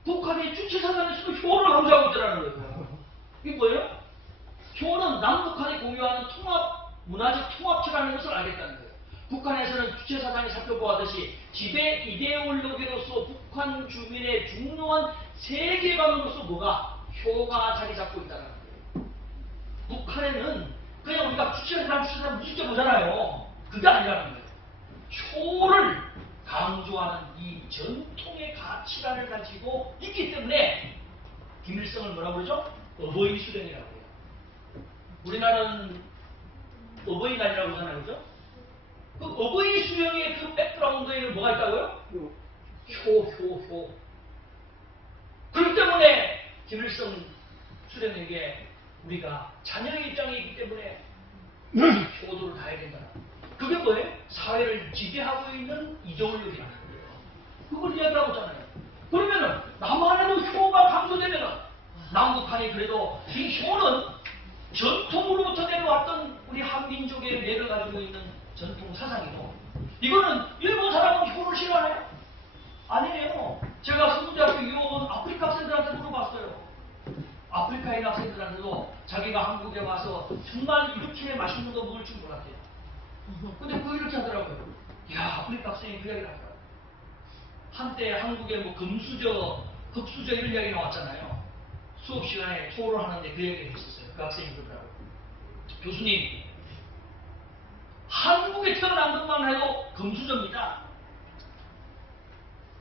북한의 주체 사상에서도 효를 강조하고 있더라는 거예요. 이게 뭐예요? 효는 남북한이 공유하는 문화적 통합체라는 것을 알겠다는 거예요. 북한에서는 주체 사상이 살펴보았듯이 지배 이데올로기로서 북한 주민의 중요한 세계관으로서 뭐가 효가 자리 잡고 있다는 거예요. 북한에는 그냥 우리가 주체 사상 무섭게 보잖아요. 그게 아니라는 거예요. 효를 강조하는 이 전통의 가치관을 가지고 있기 때문에 김일성을 뭐라고 그러죠? 어버이 수령이라고 해요. 우리나라는 어버이날이라고 하잖아요. 그죠? 그 어버이 수령의 그 백그라운드에는 뭐가 있다고요? 효. 그렇기 때문에 김일성 수령에게 우리가 자녀의 입장에 있기 때문에 효도를 다해야 된다. 그게 뭐예요? 사회를 지배하고 있는 이데올로기라는 거예요. 그걸 이야기하고 있잖아요. 그러면은 남한에도 효가 강조되면은 남북한이 그래도 이 효는 전통으로부터 내려왔던 우리 한민족의 맥을 가지고 있는 전통 사상이고 이거는 일본 사람은 효를 싫어하나요? 아니에요. 제가 서울대학교 유학원 아프리카 학생들한테 물어봤어요. 아프리카인 학생들한테도 자기가 한국에 와서 정말 이렇게 맛있는 거 먹을 줄 몰랐대요. 근데 그거 이렇게 하더라고요. 야, 아프리카 학생이 그 이야기를 하더라고요. 한때 한국에 뭐 금수저, 흑수저 이런 이야기 나왔잖아요. 수업 시간에 토를 하는데 그 얘기를 했었어요. 그 학생이 그러더라고요. 교수님, 한국에 태어난 것만 해도 금수저입니다.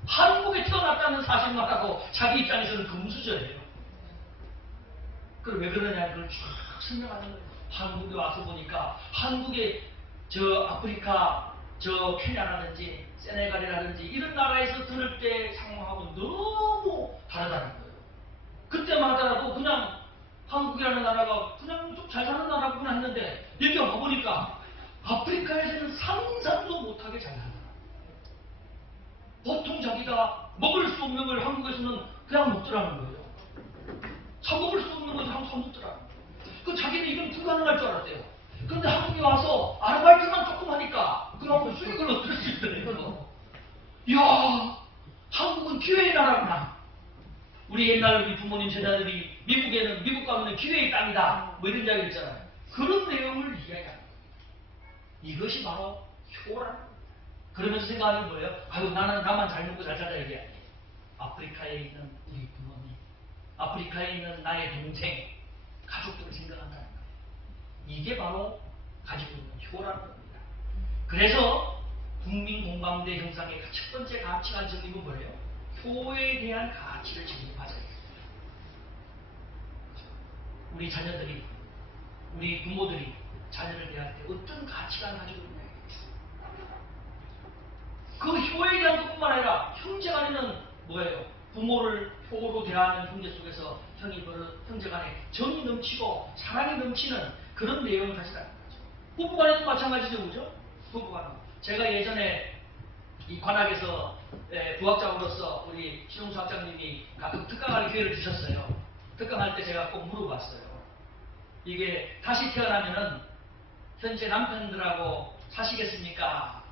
한국에 태어났다는 사실만 하고 자기 입장에서는 금수저예요. 그럼 왜 그러냐, 그걸 쫙 설명하는 거예요. 한국에 와서 보니까 한국의 저 아프리카, 저 케냐라든지 세네갈이라든지 이런 나라에서 들을 때 상황하고 너무 다르다는 거예요. 그때만 하더라도 그냥 한국이라는 나라가 그냥 좀 잘 사는 나라구나 했는데 여기 와보니까 아프리카에서는 상상도 못하게 잘 산다. 보통 자기가 먹을 수 없는 걸 한국에서는 그냥 먹더라는 거예요. 사먹을 수 없는 걸 한국 사먹더라는 거예요. 그 자기는 이건 불가능할 줄 알았대요. 그런데 한국에 와서 아르바이트만 조금 하니까 그만큼 수익을 얻을 수 있더래요. 이야, 한국은 기회의 나라구나. 우리 옛날 우리 부모님 세대들이 미국 가면 기회의 땅이다. 뭐 이런 이야기 있잖아요. 그런 내용을 이야기합니다. 이것이 바로 효라는 겁니다. 그러면서 생각하는 게 뭐예요? 아유, 나만 잘 먹고 잘 살자, 이게 아니에요. 아프리카에 있는 우리 부모님, 아프리카에 있는 나의 동생, 가족들을 생각한다는 거예요. 이게 바로 가지고 있는 효라는 겁니다. 그래서 국민 공감대 형성의 첫 번째 가치관 정립은 뭐예요? 효에 대한 가치를 정립하자. 우리 자녀들이, 우리 부모들이 자녀를 대할 때 어떤 가치관을 가지고 있냐. 그 효에 대한 것뿐만 아니라 형제 간에는 뭐예요? 부모를 효로 대하는 형제 속에서 형제 간에 정이 넘치고 사랑이 넘치는 그런 내용을 가지다는 거죠. 부부 간에도 마찬가지죠, 그죠? 부부 간에. 제가 예전에 이 관악에서 부학자로서 우리 신홍수 학장님이 가끔 특강할 기회를 주셨어요. 특강할 때 제가 꼭 물어봤어요. 이게 다시 태어나면은 현재 남편들하고 사시겠습니까?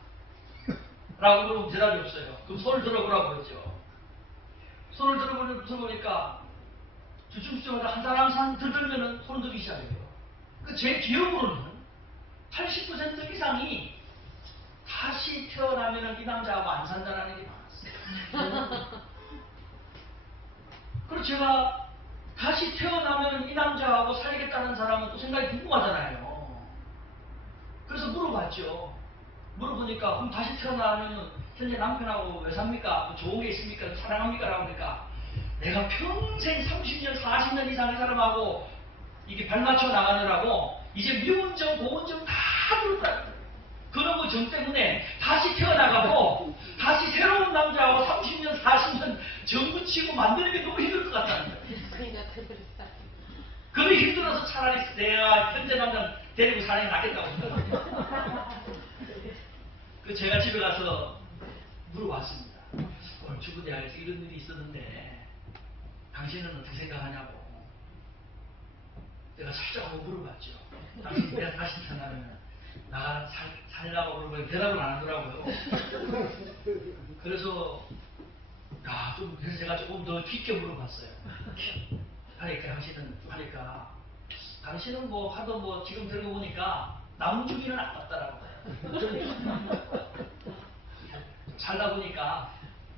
라고 물으면 대답이 없어요. 그럼 손을 들어보라고 그러죠. 손을 들어보니까 주춤주춤하다 한 사람 들면은 손을 들기 시작해요. 제 기억으로는 80% 이상이 다시 태어나면은 이 남자하고 안 산다는 게 많았어요. 그리고 제가 다시 태어나면 이 남자하고 살겠다는 사람은 또 생각이 궁금하잖아요. 그래서 물어봤죠. 물어보니까 그럼 다시 태어나면 현재 남편하고 왜 삽니까? 뭐 좋은 게 있습니까? 사랑합니까? 라고 하니까 내가 평생 30년, 40년 이상 이 사람하고 이게 발맞춰 나가느라고 이제 미운 점, 고운 점 다 부르더라고요. 그런 거 정 때문에 다시 태어나가고 다시 새로운 남자하고 30년, 40년 정 붙이고 만드는 게 너무 힘들 것 같다는 거예요. 그게 힘들어서 차라리 내가 현재 남자 데리고 사는 게 낫겠다고 생각합니다. 제가 집에 가서 물어봤습니다. 오늘 주부대학에서 이런 일이 있었는데 당신은 어떻게 생각하냐고. 내가 살짝 한번 물어봤죠. 당신 내가 다시 태어나면 나가 살라고 물어보니 대답을 안 하더라고요. 그래서 그래서 제가 조금 더 깊게 물어봤어요. 당신은 뭐 하도 뭐 지금 들고 보니까 남 주기는 안 맞더라고요. 살다 보니까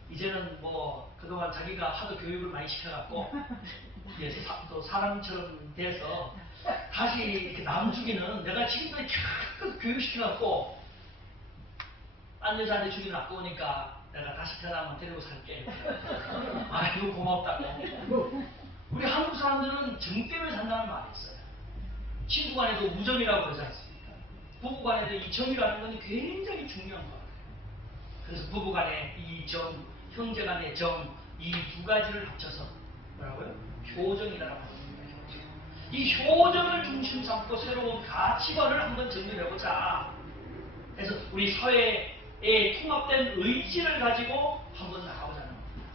이제는 뭐 그동안 자기가 하도 교육을 많이 시켜갖고 또 사람처럼 돼서 다시 이렇게 남 주기는 내가 지금까지 쫙 교육시켜갖고 딴 여자한테 주기는 아까우니까 내가 다시 태어나면 데리고 살게. 이거 고맙다고. 우리 한국 사람들은 정 때문에 산다는 말이 있어요. 친구 간에도 우정이라고 그러지 않습니까? 부부 간에도 이 정이라는 건 굉장히 중요한 것 같아요. 그래서 부부 간의 이 정, 형제 간의 정, 이 두 가지를 합쳐서 뭐라고요? 효정이라고 합니다. 효정. 이 효정을 중심 삼고 새로운 가치관을 한번 정립해보자. 그래서 우리 사회의 통합된 의지를 가지고 한번 나가보자는 겁니다.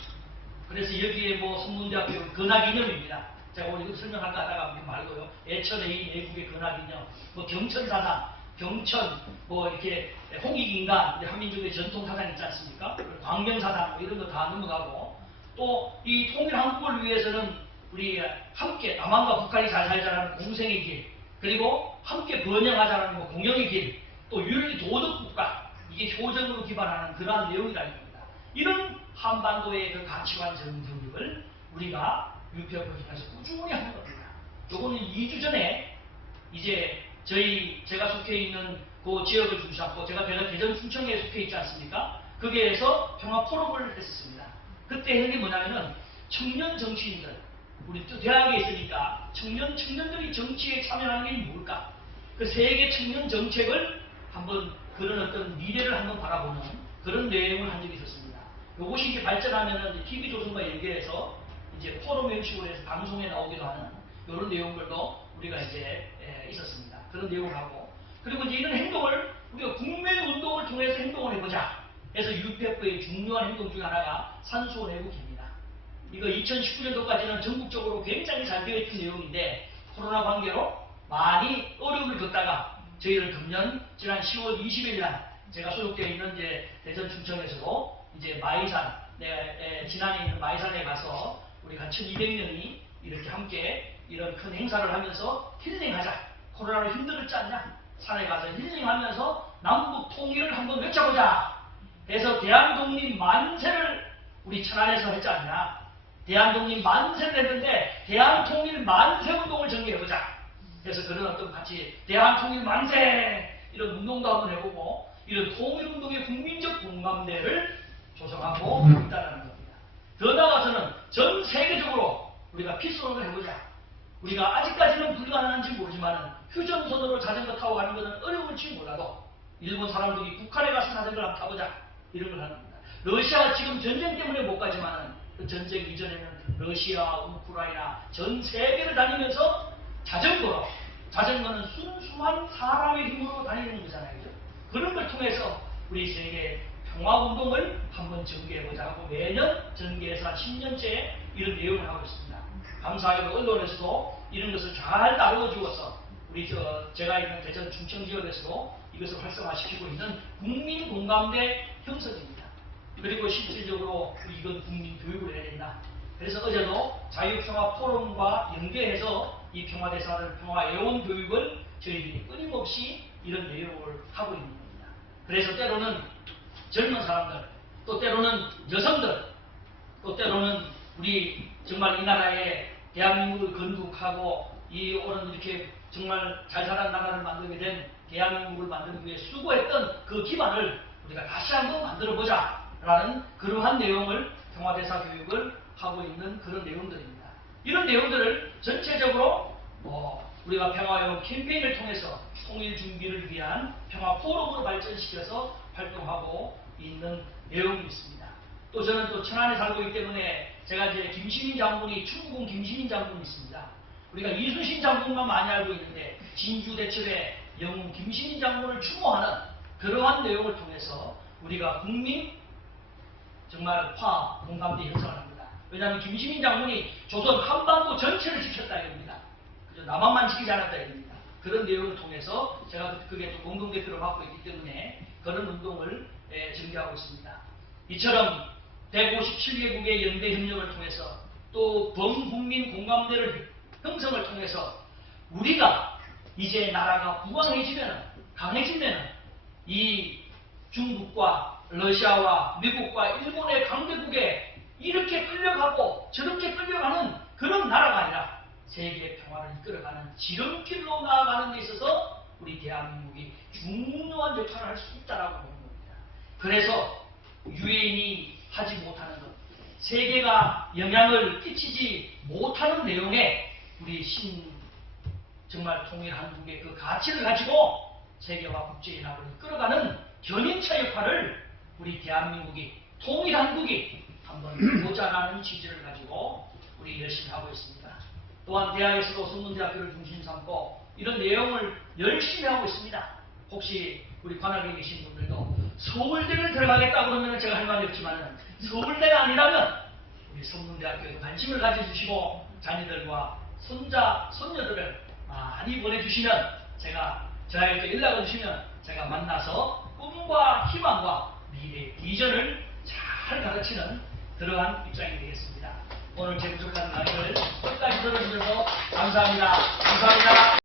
그래서 여기에 뭐 성문대학교 근학이념입니다. 제가 오늘 이거 설명할까 하다가 말고요. 애천의 애국의 근학이념, 뭐 경천사상, 경천, 뭐 이렇게 홍익인간, 한민족의 전통사상 있지 않습니까? 광명사상, 뭐 이런 거 다 넘어가고, 또 이 통일한국을 위해서는 우리 함께 남한과 북한이 잘 살자는 공생의 길, 그리고 함께 번영하자는 뭐 공영의 길, 또 윤리 도덕국가, 이게 효정으로 기반하는 그러한 내용이라는 겁니다. 이런 한반도의 그 가치관 정립을 우리가 유폐업에서 꾸준히 하는 겁니다. 요거는 2주 전에 이제 제가 속해 있는 그 지역을 중심하고 제가 대전 충청에 속해 있지 않습니까? 거기에서 평화 포럼을 했었습니다. 그때 한 게 뭐냐면은 청년 정치인들, 우리 또 대학에 있으니까 청년들이 정치에 참여하는 게 뭘까? 그 세계 청년 정책을 한번 그런 어떤 미래를 한번 바라보는 그런 내용을 한 적이 있었습니다. 요것이 이제 발전하면은 TV조선과 연계해서 이제 포럼 형식으로 해서 방송에 나오기도 하는 이런 내용들도 우리가 이제 있었습니다. 그런 내용을 하고, 그리고 이제 이런 행동을 우리가 국민운동을 통해서 행동을 해보자. 그래서 UPF의 중요한 행동 중 하나가 산소 내국입니다. 이거 2019년도까지는 전국적으로 굉장히 잘 되어 있던 내용인데 코로나 관계로 많이 어려움을 겪다가 저희를 금년 지난 10월 20일 날 제가 소속되어 있는 이제 대전 충청에서도 이제 마이산, 지난해 있는 마이산에 가서 우리가 1,200명이 이렇게 함께 이런 큰 행사를 하면서 힐링하자. 코로나로 힘들었지 않냐? 산에 가서 힐링하면서 남북 통일을 한번 외쳐보자. 해서 대한독립 만세를 우리 천안에서 했지 않냐. 대한독립 만세를 했는데 대한통일 만세운동을 전개해보자. 그래서 그런 어떤 같이 대한통일 만세 이런 운동도 한번 해보고 이런 통일운동의 국민적 공감대를 조성하고 있다는 겁니다. 더 나아가서는 전 세계적으로 우리가 피스론을 해보자. 우리가 아직까지는 불가능한지 모르지만 휴전선으로 자전거 타고 가는 것은 어려울지 몰라도 일본 사람들이 북한에 가서 자전거를 한번 타보자. 이런 걸 하는 겁니다. 러시아가 지금 전쟁 때문에 못 가지만 그 전쟁 이전에는 러시아, 우크라이나 전 세계를 다니면서 자전거는 순수한 사람의 힘으로 다니는 거잖아요. 그죠? 그런 걸 통해서 우리 세계 평화운동을 한번 전개해보자 하고 매년 전개해서 한 10년째 이런 내용을 하고 있습니다. 감사하게도 언론에서도 이런 것을 잘 다루어 주어서 우리 제가 있는 대전 충청 지역에서도 이것을 활성화시키고 있는 국민 공감대 형성입니다. 그리고 실질적으로 이건 국민 교육을 해야 된다. 그래서 어제도 자유평화 포럼과 연계해서 이 평화대사를 평화애원 교육을 저희들이 끊임없이 이런 내용을 하고 있는 겁니다. 그래서 때로는 젊은 사람들, 또 때로는 여성들, 또 때로는 우리 정말 이 나라에 대한민국을 건국하고 이 오늘 이렇게 정말 잘 살아가는 나라를 만들게 된 대한민국을 만들기 위해 수고했던 그 기반을 우리가 다시 한번 만들어보자 라는 그러한 내용을 평화대사 교육을 하고 있는 그런 내용들입니다. 이런 내용들을 전체적으로 우리가 평화애원 캠페인을 통해서 통일 준비를 위한 평화 포럼으로 발전시켜서 활동하고 있는 내용이 있습니다. 또 저는 또 천안에 살고 있기 때문에 제가 이제 김시민 장군이 충무공 김시민 장군이 있습니다. 우리가 이순신 장군만 많이 알고 있는데 진주 대첩의 영웅 김시민 장군을 추모하는 그러한 내용을 통해서 우리가 국민 정말 공감대 형성을 합니다. 왜냐하면 김시민 장군이 조선 한반도 전체를 지켰다 이겁니다. 그죠? 남한만 지키지 않았다 이겁니다. 그런 내용을 통해서 제가 그게 또 공동대표를 맡고 있기 때문에 그런 운동을 전개하고 있습니다. 이처럼 157개국의 연대 협력을 통해서 또 범국민 공감대를 형성을 통해서 우리가 이제 나라가 부강해지면 강해지면 이 중국과 러시아와 미국과 일본의 강대국에 이렇게 끌려가고 저렇게 끌려가는 그런 나라가 아니라 세계 평화를 이끌어가는 지름길로 나아가는 데 있어서 우리 대한민국이 중요한 역할을 할 수 있다라고 보는 겁니다. 그래서 유엔이 하지 못하는 것, 세계가 영향을 끼치지 못하는 내용에 우리 정말 통일한국의 그 가치를 가지고 세계와 국제연합을 이끌어가는 견인차 역할을 우리 대한민국이 통일한국이 한번 해보자라는 취지를 가지고 우리 열심히 하고 있습니다. 또한 대학에서도 성문대학교를 중심 삼고 이런 내용을 열심히 하고 있습니다. 혹시 우리 관악에 계신 분들도 서울대를 들어가겠다 그러면 제가 할 말이 없지만 서울대가 아니라면 우리 성문대학교에 관심을 가져주시고 자녀들과 손자, 손녀들을 많이 보내주시면 저에게 연락을 주시면 제가 만나서 꿈과 희망과 미래의 비전을 잘 가르치는 그러한 입장이 되겠습니다. 오늘 제 부족한 강의를 끝까지 들어주셔서 감사합니다. 감사합니다.